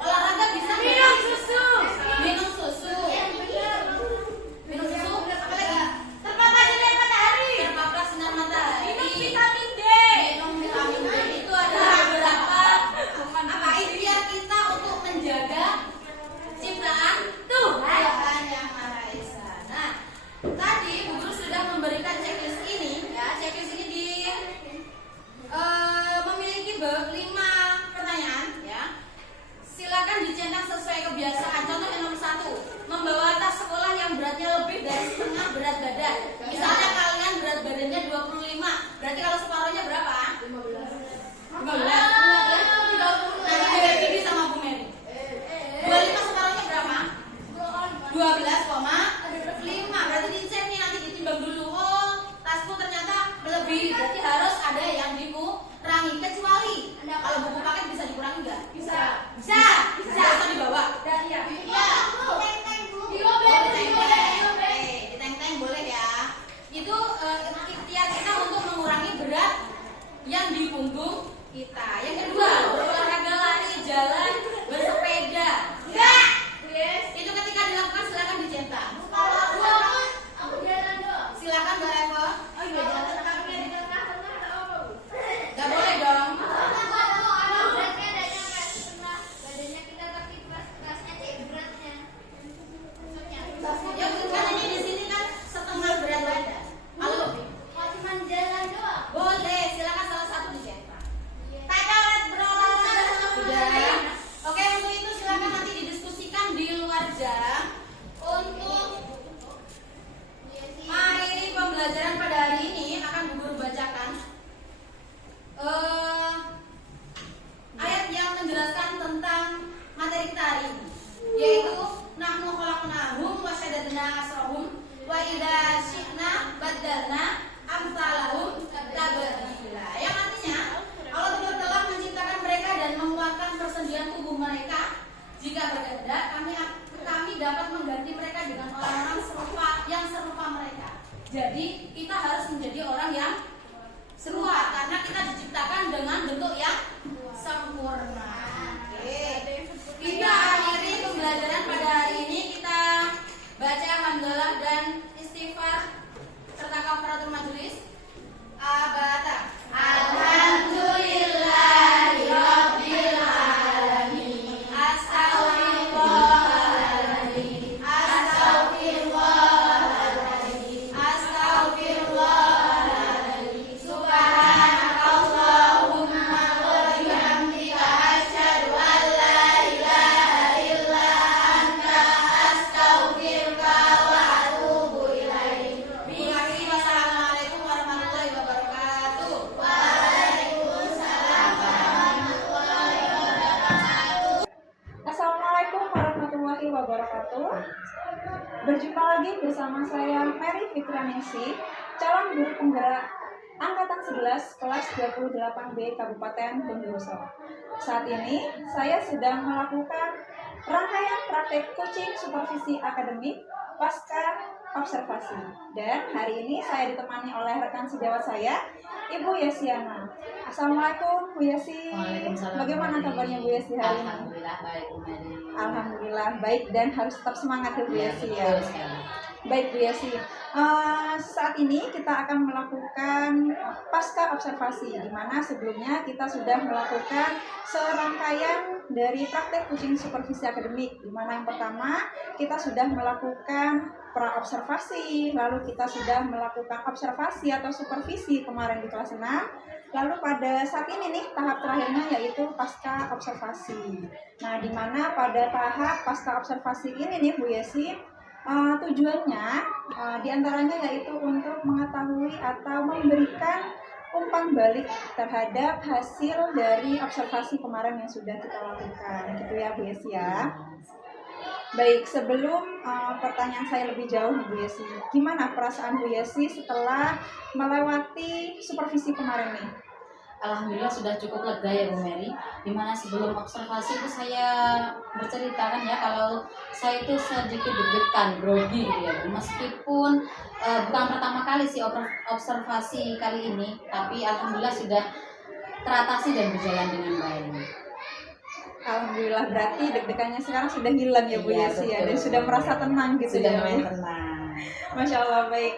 Olahraga bisa minum susu. Minum susu. Apa lagi? Terpapar sinar matahari. Terpapar sinar matahari. Minum vitamin D. Minum vitamin D. Itu adalah beberapa apa ikhtiar kita untuk menjaga ciptaan Tuhan Yang Maha Esa. Nah, tadi Bu Guru sudah memberikan checklist ini, ya. Checklist ini memiliki 5 pertanyaan, ya. Silakan dicetak sesuai kebiasaan. Contoh yang nomor 1, membawa tas sekolah yang beratnya lebih dari setengah berat badan. Misalnya kalian berat badannya 25, berarti kalau separuhnya berapa? 15. Nanti beda Bibi sama Bu Mary. 25 separuhnya berapa? 12,5. Berarti dicek nih, nanti ditimbang dulu. Oh, tasku ternyata melebihi. Berarti harus ada yang dikurangi. Kecuali kalau buku paket bisa dikurangi nggak? Bisa. Bisa dibawa. Iya. Di teng-teng boleh ya. Itu ikhtiar kita untuk mengurangi berat yang di punggung kita. Yang kedua, berolahraga, lari, jalan, bersepeda. Enggak. Itu ketika dilakukan silakan dicetak. Aku jalan doang. Silakan Mbak Eva. Oh iya, jalan. Ningsih, calon guru penggerak Angkatan 11 kelas 28B Kabupaten Bondowoso. Saat ini saya sedang melakukan rangkaian praktek coaching supervisi akademik pasca observasi. Dan hari ini saya ditemani oleh rekan sejawat saya, Ibu Yesiana. Assalamualaikum Bu Yesi. Waalaikumsalam. Bagaimana kabarnya Bu Yesi hari ini? Alhamdulillah baik Bu Mary. Alhamdulillah baik dan harus tetap semangat ya Bu Yesi ya. Betul sekali. Baik Bu Yesi, saat ini kita akan melakukan pasca observasi, di mana sebelumnya kita sudah melakukan serangkaian dari praktek coaching supervisi akademik, di mana yang pertama kita sudah melakukan pra observasi, lalu kita sudah melakukan observasi atau supervisi kemarin di kelas 6. Lalu pada saat ini nih tahap terakhirnya yaitu pasca observasi. Nah, di mana pada tahap pasca observasi ini nih Bu Yesi, tujuannya diantaranya yaitu untuk mengetahui atau memberikan umpan balik terhadap hasil dari observasi kemarin yang sudah kita lakukan, gitu ya Bu Yesi ya. Baik, sebelum pertanyaan saya lebih jauh Bu Yesi, gimana perasaan Bu Yesi setelah melewati supervisi kemarin nih? Alhamdulillah sudah cukup lega ya Bu Mary. Dimana sebelum observasi itu saya berceritakan ya kalau saya itu sedikit deg-degan, grogi gitu ya Bu. Meskipun bukan pertama kali sih observasi kali ini, tapi alhamdulillah sudah teratasi dan berjalan dengan baik. Alhamdulillah, berarti deg-degannya sekarang sudah hilang ya Bu Iya, Yesi ya, betul. dan sudah merasa tenang gitu Sudah ya Bu. mulai tenang. Masya Allah, baik.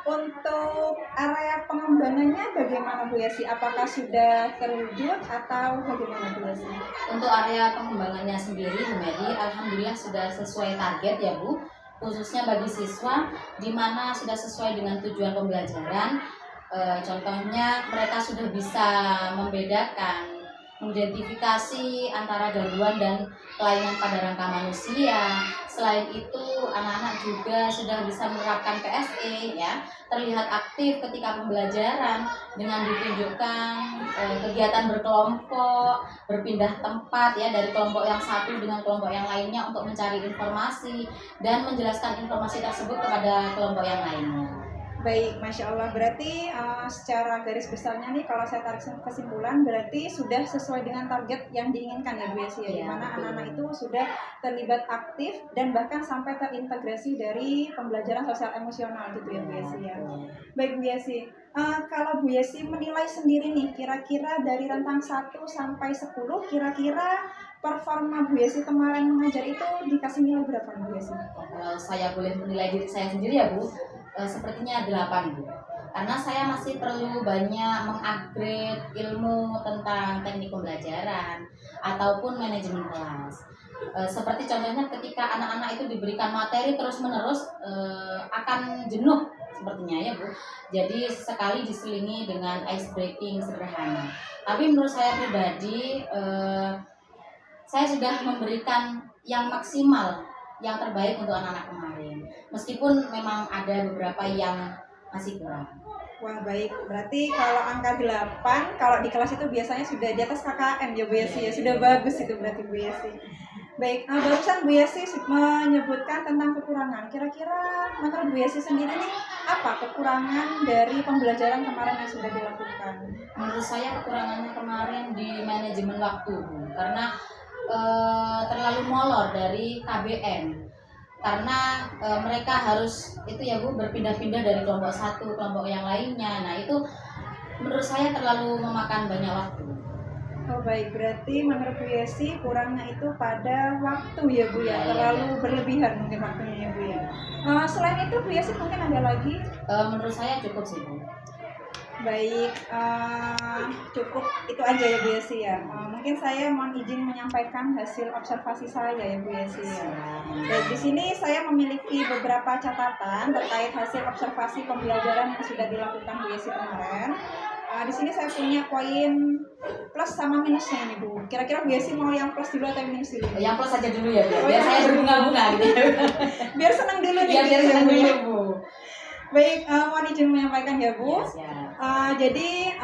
Untuk area pengembangannya bagaimana Bu Yesi? Apakah sudah terwujud atau bagaimana Bu Yesi? Untuk area pengembangannya sendiri Bu Mary, alhamdulillah sudah sesuai target ya Bu. Khususnya bagi siswa di mana sudah sesuai dengan tujuan pembelajaran. Contohnya mereka sudah bisa membedakan, mengidentifikasi antara gangguan dan kelainan pada rangka manusia. Selain itu, anak-anak juga sudah bisa menerapkan PSE ya, terlihat aktif ketika pembelajaran dengan ditunjukkan kegiatan berkelompok, berpindah tempat ya dari kelompok yang satu dengan kelompok yang lainnya untuk mencari informasi dan menjelaskan informasi tersebut kepada kelompok yang lainnya. Baik, Masya Allah. Berarti secara garis besarnya nih, kalau saya tarik kesimpulan, berarti sudah sesuai dengan target yang diinginkan ya Bu Yesi ya, Iya, di mana betul. anak-anak itu sudah terlibat aktif dan bahkan sampai terintegrasi dari pembelajaran sosial emosional gitu ya Bu Yesi ya. Baik Bu Yesi, kalau Bu Yesi menilai sendiri nih, kira-kira dari rentang 1 sampai 10, kira-kira performa Bu Yesi kemarin mengajar itu dikasih nilai berapa Bu Yesi? Kalau saya boleh menilai diri saya sendiri ya Bu, sepertinya 8 Bu. Karena saya masih perlu banyak mengupgrade ilmu tentang teknik pembelajaran ataupun manajemen kelas. Seperti contohnya ketika anak-anak itu diberikan materi terus-menerus akan jenuh sepertinya ya Bu. Jadi sekali diselingi dengan ice breaking sederhana. Tapi menurut saya pribadi saya sudah memberikan yang maksimal, yang terbaik untuk anak-anak kemarin. Meskipun memang ada beberapa yang masih kurang. Wah baik, berarti kalau angka 8, kalau di kelas itu biasanya sudah di atas KKM ya Bu Yesi ya, sudah bagus itu berarti Bu Yesi. Baik, barusan Bu Yesi menyebutkan tentang kekurangan. Kira-kira menurut Bu Yesi sendiri nih, apa kekurangan dari pembelajaran kemarin yang sudah dilakukan? Menurut saya kekurangannya kemarin di manajemen waktu, Bu. Karena terlalu molor dari KBM. Karena mereka harus itu ya Bu, berpindah-pindah dari kelompok satu kelompok yang lainnya. Nah itu menurut saya terlalu memakan banyak waktu. Oh baik, berarti menurut Bu Yesi kurangnya itu pada waktu ya Bu ya, terlalu berlebihan mungkin waktunya ya Bu ya. Selain itu Bu Yesi mungkin ada lagi? Menurut saya cukup sih Bu. Baik, cukup itu aja ya Bu Yesi ya. Mungkin saya mohon izin menyampaikan hasil observasi saya ya Bu Yesi ya. Dan di sini saya memiliki beberapa catatan terkait hasil observasi pembelajaran yang sudah dilakukan Bu Yesi kemarin. Di sini saya punya poin plus sama minusnya ini Bu. Kira-kira Bu Yesi mau yang plus dulu atau yang minus dulu? Yang plus saja dulu ya Bu. Oh, Biar yang saya plus. berbunga-bunga gitu. Biar senang dulu nih. Biar gitu ya, senang Bu ya. dulu Bu. Baik, mohon izin menyampaikan ya Bu. Ya, siap. Jadi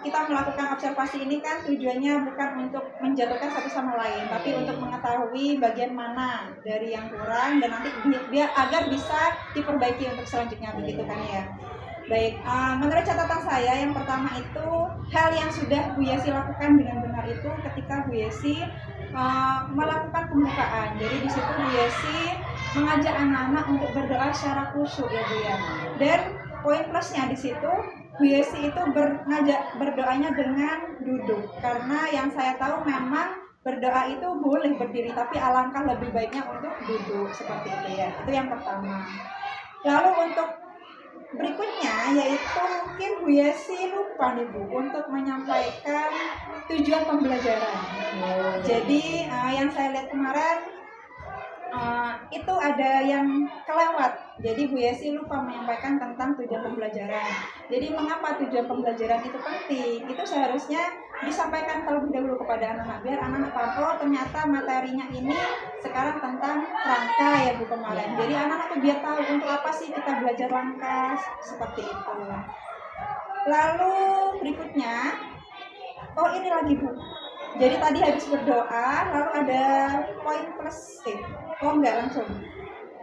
kita melakukan observasi ini kan tujuannya bukan untuk menjatuhkan satu sama lain, tapi untuk mengetahui bagian mana dari yang kurang dan nanti biar agar bisa diperbaiki untuk selanjutnya, begitu kan ya. Baik, menurut catatan saya yang pertama itu hal yang sudah Bu Yesi lakukan dengan benar itu ketika Bu Yesi melakukan pembukaan. Jadi di situ Bu Yesi mengajak anak-anak untuk berdoa secara khusyuk ya Bu ya. Dan poin plusnya di situ Bu Yesi itu berdoanya dengan duduk, karena yang saya tahu memang berdoa itu boleh berdiri, tapi alangkah lebih baiknya untuk duduk seperti itu ya. Itu yang pertama. Lalu untuk berikutnya yaitu mungkin Bu Yesi lupa nih Bu untuk menyampaikan tujuan pembelajaran. Jadi yang saya lihat kemarin itu ada yang kelewat. Jadi Bu Yesi lupa menyampaikan tentang tujuan pembelajaran. Jadi mengapa tujuan pembelajaran itu penting? Itu seharusnya disampaikan terlebih dahulu kepada anak-anak biar anak-anak paham, oh ternyata materinya ini sekarang tentang rangka ya Bu kemarin. Jadi anak-anak tuh biar tahu untuk apa sih kita belajar rangka seperti itu. Lalu berikutnya, oh ini lagi Bu. Jadi tadi habis berdoa, lalu ada poin plus oh enggak langsung.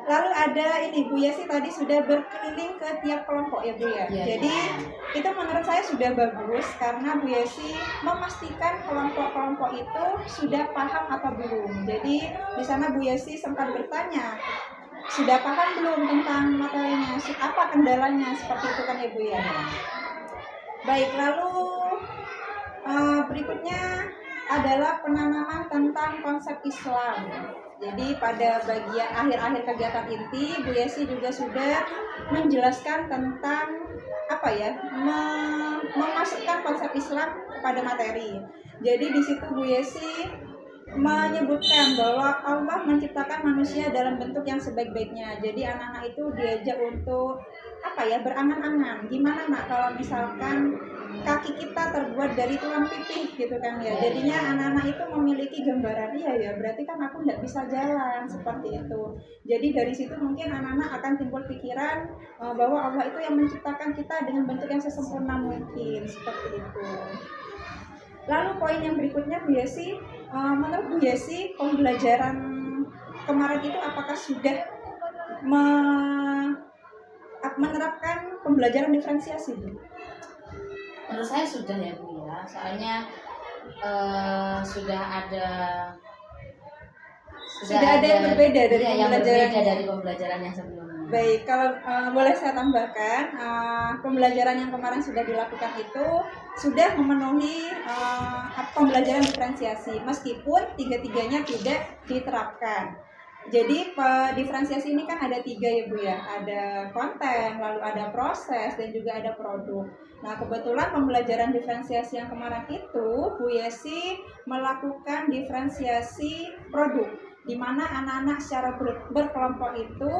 Lalu ada ini Bu Yesi tadi sudah berkeliling ke tiap kelompok ya Bu ya. Jadi itu menurut saya sudah bagus karena Bu Yesi memastikan kelompok-kelompok itu sudah paham atau belum. Jadi di sana Bu Yesi sempat bertanya, sudah paham belum tentang materinya, apa kendalanya, seperti itu kan ya Bu ya. Baik, lalu berikutnya adalah penanaman tentang konsep Islam. Jadi pada bagian akhir-akhir kegiatan inti, Bu Yesi juga sudah menjelaskan tentang apa ya, memasukkan konsep Islam kepada materi. Jadi di situ Bu Yesi menyebutkan bahwa Allah menciptakan manusia dalam bentuk yang sebaik-baiknya. Jadi anak-anak itu diajak untuk apa ya, berangan-angan. Gimana nak kalau misalkan kaki kita terbuat dari tulang pipih gitu kan ya. Jadinya anak-anak itu memiliki gambaran, iya ya berarti kan aku nggak bisa jalan seperti itu. Jadi dari situ mungkin anak-anak akan timbul pikiran bahwa Allah itu yang menciptakan kita dengan bentuk yang sesempurna mungkin, seperti itu. Lalu poin yang berikutnya Bu Yesi, menurut Bu Yesi pembelajaran kemarin itu apakah sudah menerapkan pembelajaran diferensiasi Bu? Menurut saya sudah ya Bu ya, soalnya sudah ada yang berbeda dari pembelajaran yang sebelumnya. Baik, kalau boleh saya tambahkan, pembelajaran yang kemarin sudah dilakukan itu sudah memenuhi pembelajaran diferensiasi, meskipun tiga-tiganya tidak diterapkan. Jadi diferensiasi ini kan ada 3 ya Bu ya, ada konten, lalu ada proses, dan juga ada produk. Nah kebetulan pembelajaran diferensiasi yang kemarin itu Bu Yesi melakukan diferensiasi produk, di mana anak-anak secara berkelompok itu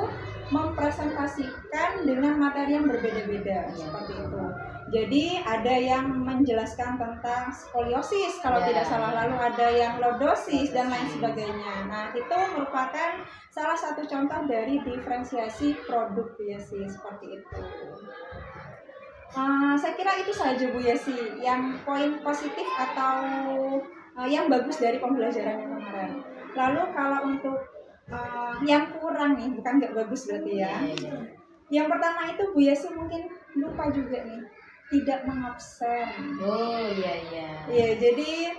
mempresentasikan dengan materi yang berbeda-beda seperti itu. Jadi ada yang menjelaskan tentang skoliosis kalau tidak salah, lalu ada yang lordosis dan lain sebagainya. Nah itu merupakan salah satu contoh dari diferensiasi produk Bu Yesi seperti itu. Saya kira itu saja Bu Yesi yang poin positif atau yang bagus dari pembelajaran yang kemarin. Lalu kalau untuk yang kurang nih, bukan nggak bagus berarti ya. Yang pertama itu Bu Yesi mungkin lupa juga nih, tidak mengabsen. Oh iya. Iya, jadi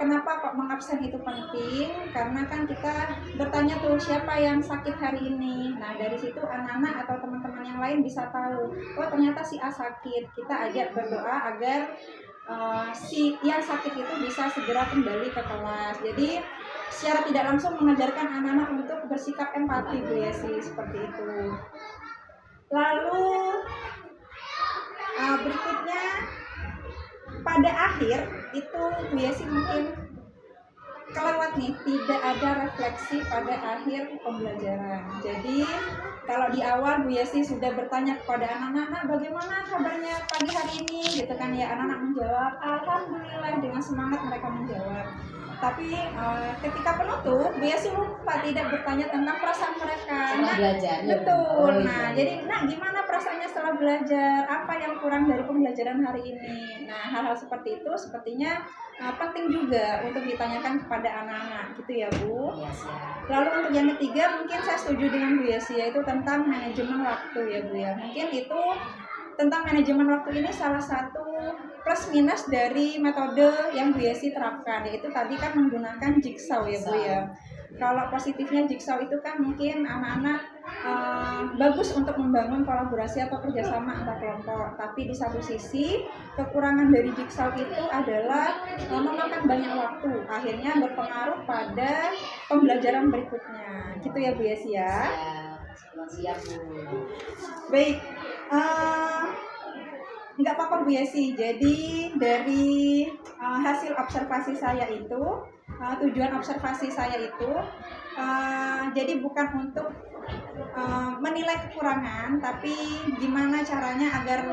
kenapa kok mengabsen itu penting? Karena kan kita bertanya tuh siapa yang sakit hari ini. Nah dari situ anak-anak atau teman-teman yang lain bisa tahu, oh ternyata si A sakit. Kita ajak berdoa agar si yang sakit itu bisa segera kembali ke kelas. Jadi secara tidak langsung mengajarkan anak-anak untuk bersikap empati Bu Yesi seperti itu. Lalu berikutnya pada akhir itu Bu Yesi mungkin kelewat nih, tidak ada refleksi pada akhir pembelajaran. Jadi kalau di awal Bu Yesi sudah bertanya kepada anak-anak, bagaimana kabarnya pagi hari ini gitu kan ya, anak-anak menjawab alhamdulillah, dengan semangat mereka menjawab. Tapi ketika penutup Bu Yesi lupa tidak bertanya tentang perasaan mereka. Belajar. Betul. Nah, jadi gimana rasanya setelah belajar? Apa yang kurang dari pembelajaran hari ini? Nah, hal-hal seperti itu sepertinya penting juga untuk ditanyakan kepada anak-anak, gitu ya Bu. Iya, siap. Lalu untuk yang ketiga, mungkin saya setuju dengan Bu Yesi, yaitu tentang manajemen waktu ya Bu ya. Mungkin itu tentang manajemen waktu ini salah satu plus minus dari metode yang Bu Yesi terapkan, yaitu tadi kan menggunakan jigsaw ya Bu ya. Kalau positifnya jigsaw itu kan mungkin anak-anak bagus untuk membangun kolaborasi atau kerjasama antar kelompok. Tapi di satu sisi kekurangan dari jigsaw itu adalah memakan banyak waktu, akhirnya berpengaruh pada pembelajaran berikutnya. Gitu ya Bu Yesi ya. Siap Bu. Baik, nggak apa-apa Bu Yesi. Jadi dari hasil observasi saya itu, tujuan observasi saya itu jadi bukan untuk menilai kekurangan, tapi gimana caranya agar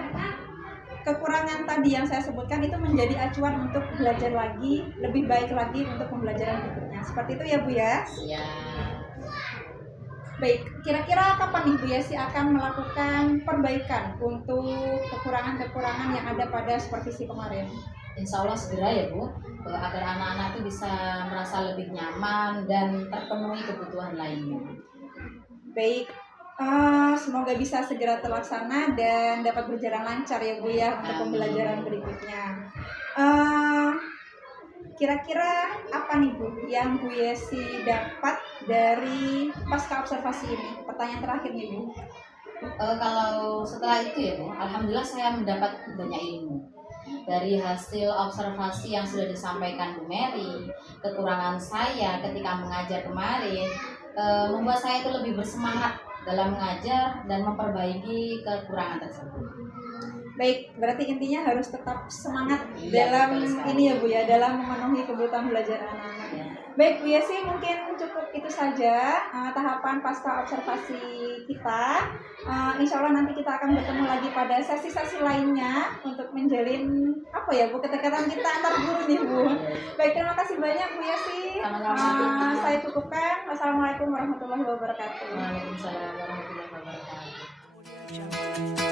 kekurangan tadi yang saya sebutkan itu menjadi acuan untuk belajar lagi, lebih baik lagi untuk pembelajaran berikutnya. Seperti itu ya Bu ya. Siap. Baik, kira-kira kapan nih Bu Yesi akan melakukan perbaikan untuk kekurangan-kekurangan yang ada pada supervisi kemarin? Insya Allah segera ya Bu, agar anak-anak itu bisa merasa lebih nyaman dan terpenuhi kebutuhan lainnya. Baik, semoga bisa segera terlaksana dan dapat berjalan lancar ya Bu ya untuk pembelajaran berikutnya. Kira-kira apa nih Bu yang Bu Yesi dapat dari pasca observasi ini? Pertanyaan terakhir nih Bu. Kalau setelah itu ya Bu, alhamdulillah saya mendapat banyak ilmu dari hasil observasi yang sudah disampaikan Bu Mary. Kekurangan saya ketika mengajar kemarin membuat saya itu lebih bersemangat dalam mengajar dan memperbaiki kekurangan tersebut. Baik, berarti intinya harus tetap semangat Iya, dalam betul sekali. ini ya Bu ya, dalam memenuhi kebutuhan belajar anak-anak. Ya. Baik Bu Yesi, mungkin cukup itu saja tahapan pasca observasi kita. Insya Allah nanti kita akan bertemu lagi pada sesi-sesi lainnya untuk menjalin apa ya Bu, kedekatan kita antar guru nih Bu. Baik, terima kasih banyak Bu Yesi. Sama-sama. Saya cukupkan. Wassalamualaikum warahmatullahi wabarakatuh. Waalaikumsalam warahmatullahi wabarakatuh.